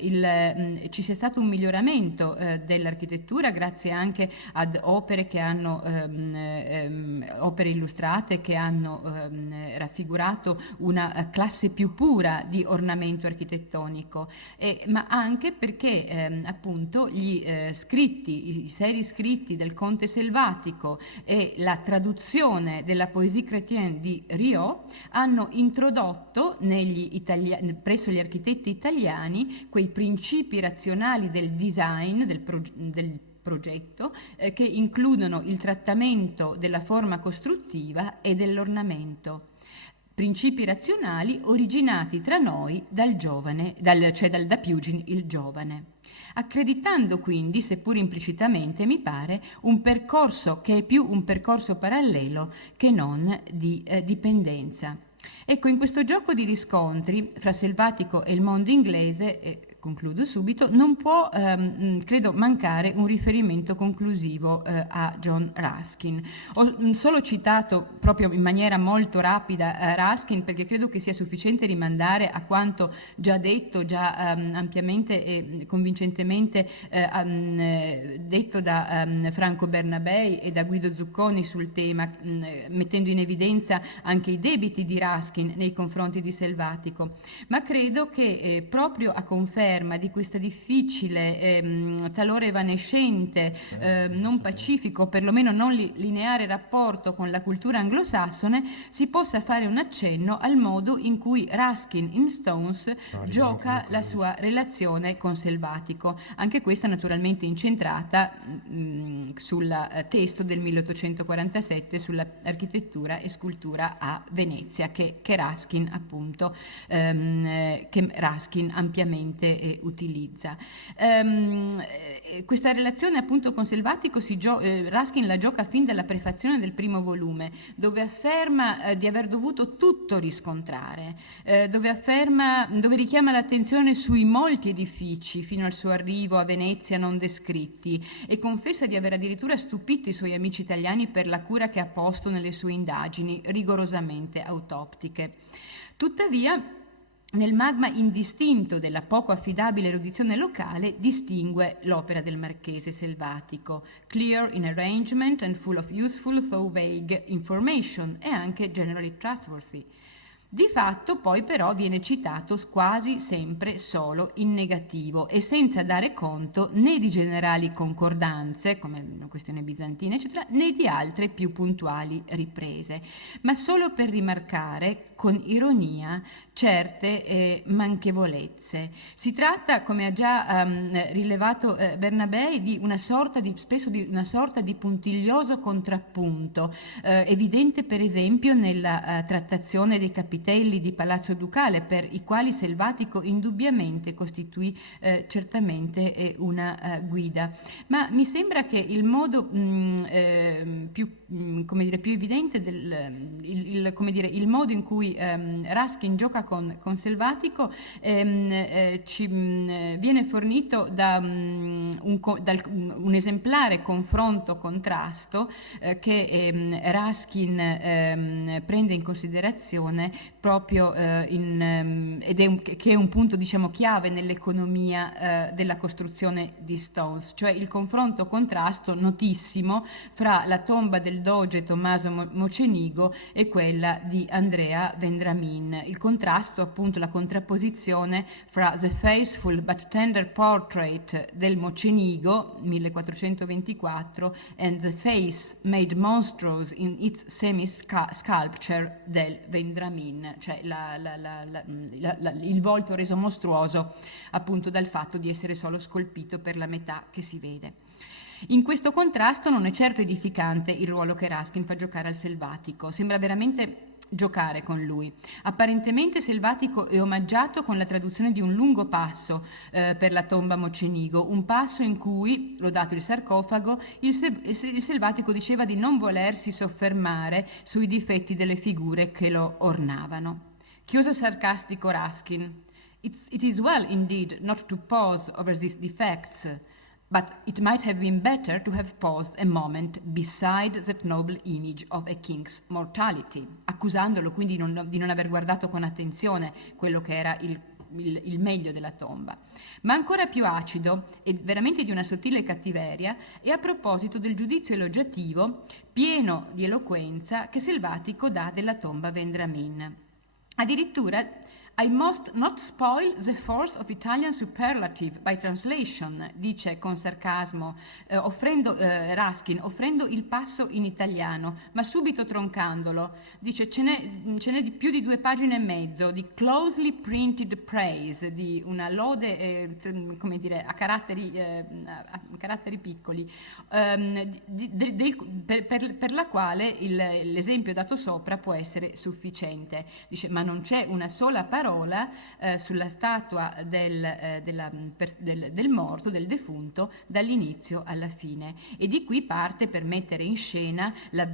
ci sia stato un miglioramento dell'architettura grazie anche ad opere illustrate che hanno raffigurato una classe più pura di ornamento architettonico, ma anche perché appunto i seri scritti del Conte Selvatico e la traduzione della Poésie chrétienne di Riot hanno introdotto presso gli architetti italiani quei principi razionali del design, del progetto, che includono il trattamento della forma costruttiva e dell'ornamento. Principi razionali originati tra noi da Pugin il giovane, accreditando quindi, seppur implicitamente mi pare, un percorso che è più un percorso parallelo che non di dipendenza. Ecco, in questo gioco di riscontri fra Selvatico e il mondo inglese, concludo subito, non può, credo, mancare un riferimento conclusivo a John Ruskin. Ho solo citato proprio in maniera molto rapida Ruskin perché credo che sia sufficiente rimandare a quanto già detto, ampiamente e convincentemente detto da Franco Bernabei e da Guido Zucconi sul tema, mettendo in evidenza anche i debiti di Ruskin nei confronti di Selvatico. Ma credo che proprio a conferma di questa difficile, talora evanescente, non pacifico, perlomeno non lineare rapporto con la cultura anglosassone, si possa fare un accenno al modo in cui Ruskin in Stones gioca la sua relazione con Selvatico, anche questa naturalmente incentrata sul testo del 1847 sull'architettura e scultura a Venezia che Ruskin appunto ampiamente utilizza. Questa relazione appunto con Selvatico Ruskin la gioca fin dalla prefazione del primo volume, dove afferma di aver dovuto tutto riscontrare, dove richiama l'attenzione sui molti edifici fino al suo arrivo a Venezia non descritti e confessa di aver addirittura stupito i suoi amici italiani per la cura che ha posto nelle sue indagini rigorosamente autoptiche. Tuttavia, nel magma indistinto della poco affidabile erudizione locale distingue l'opera del marchese Selvatico, clear in arrangement and full of useful though vague information, e anche generally trustworthy. Di fatto poi però viene citato quasi sempre solo in negativo e senza dare conto né di generali concordanze, come una questione bizantina eccetera, né di altre più puntuali riprese, ma solo per rimarcare con ironia certe manchevolezze. Si tratta, come ha già rilevato Bernabei, di una sorta di puntiglioso contrappunto, evidente per esempio nella trattazione dei capitelli di Palazzo Ducale, per i quali Selvatico indubbiamente costituì certamente una guida. Ma mi sembra che il modo più evidente il modo in cui Ruskin gioca con Selvatico ci viene fornito da un esemplare confronto-contrasto che Ruskin prende in considerazione proprio che è un punto, diciamo, chiave nell'economia della costruzione di Stones, cioè il confronto-contrasto notissimo fra la tomba del doge Tommaso Mocenigo e quella di Andrea Vendramin. Il contrasto, appunto, la contrapposizione fra The Faithful but Tender Portrait del Mocenigo, 1424, and The Face Made Monstrous in its Semi-Sculpture del Vendramin, cioè il volto reso mostruoso appunto dal fatto di essere solo scolpito per la metà che si vede. In questo contrasto non è certo edificante il ruolo che Ruskin fa giocare al Selvatico, sembra veramente giocare con lui. Apparentemente Selvatico è omaggiato con la traduzione di un lungo passo per la tomba Mocenigo, un passo in cui, lodato il sarcofago, il Selvatico diceva di non volersi soffermare sui difetti delle figure che lo ornavano. Chiuso sarcastico Ruskin. It is well indeed not to pause over these defects, but it might have been better to have paused a moment beside that noble image of a king's mortality, accusandolo quindi di non aver guardato con attenzione quello che era il meglio della tomba. Ma ancora più acido e veramente di una sottile cattiveria è a proposito del giudizio elogiativo pieno di eloquenza che Selvatico dà della tomba Vendramin. Addirittura I must not spoil the force of Italian superlative by translation, dice con sarcasmo Ruskin, offrendo il passo in italiano, ma subito troncandolo. Dice ce n'è di più di 2 pagine e mezzo di closely printed praise, di una lode, come dire, a caratteri piccoli, per la quale l'esempio dato sopra può essere sufficiente. Dice, ma non c'è una sola parola sulla statua del morto, del defunto, dall'inizio alla fine. E di qui parte per mettere in scena la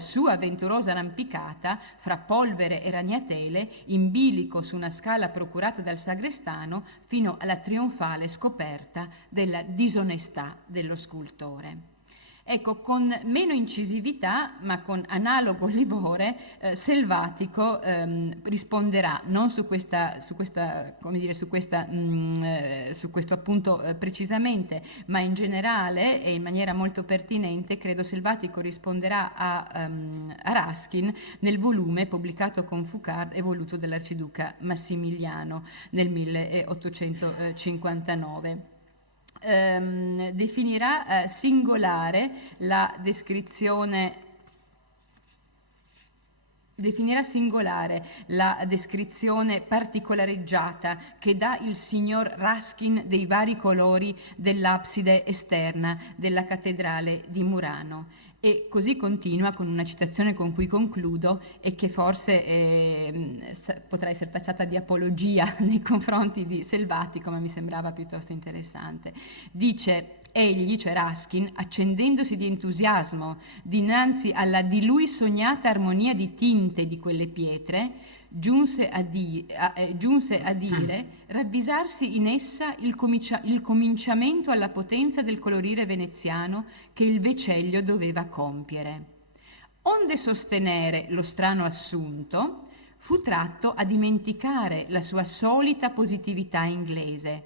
sua avventurosa arrampicata fra polvere e ragnatele, in bilico su una scala procurata dal sagrestano, fino alla trionfale scoperta della disonestà dello scultore. Ecco, con meno incisività, ma con analogo livore, Selvatico risponderà non su questo appunto precisamente, ma in generale e in maniera molto pertinente. Credo Selvatico risponderà a Ruskin nel volume pubblicato con Foucard e voluto dall'arciduca Massimiliano nel 1859. Definirà singolare la descrizione particolareggiata che dà il signor Ruskin dei vari colori dell'abside esterna della cattedrale di Murano. E così continua con una citazione con cui concludo e che forse potrà essere tacciata di apologia nei confronti di Selvatico, ma mi sembrava piuttosto interessante. Dice egli, cioè Ruskin, accendendosi di entusiasmo dinanzi alla di lui sognata armonia di tinte di quelle pietre, giunse a dire ravvisarsi in essa il cominciamento alla potenza del colorire veneziano che il Veceglio doveva compiere. Onde sostenere lo strano assunto, fu tratto a dimenticare la sua solita positività inglese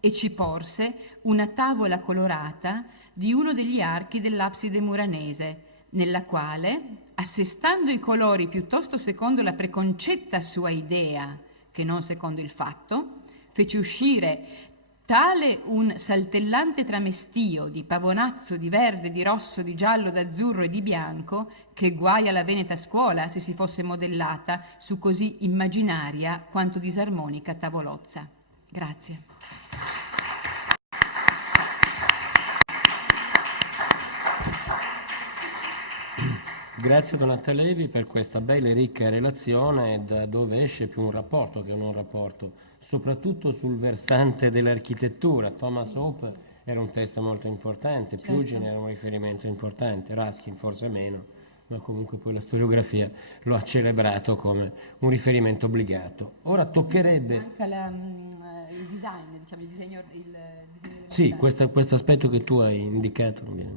e ci porse una tavola colorata di uno degli archi dell'abside muranese, nella quale, assestando i colori piuttosto secondo la preconcetta sua idea che non secondo il fatto, fece uscire tale un saltellante tramestio di pavonazzo, di verde, di rosso, di giallo, d'azzurro e di bianco, che guai alla Veneta scuola se si fosse modellata su così immaginaria quanto disarmonica tavolozza. Grazie. Grazie Donata Levi per questa bella e ricca relazione da dove esce più un rapporto che non un rapporto, soprattutto sul versante dell'architettura. Thomas Hope era un testo molto importante, Pugin era un riferimento importante, Ruskin forse meno, ma comunque poi la storiografia lo ha celebrato come un riferimento obbligato. Ora toccherebbe... Anche il design, diciamo, il disegno Sì, questo aspetto che tu hai indicato non viene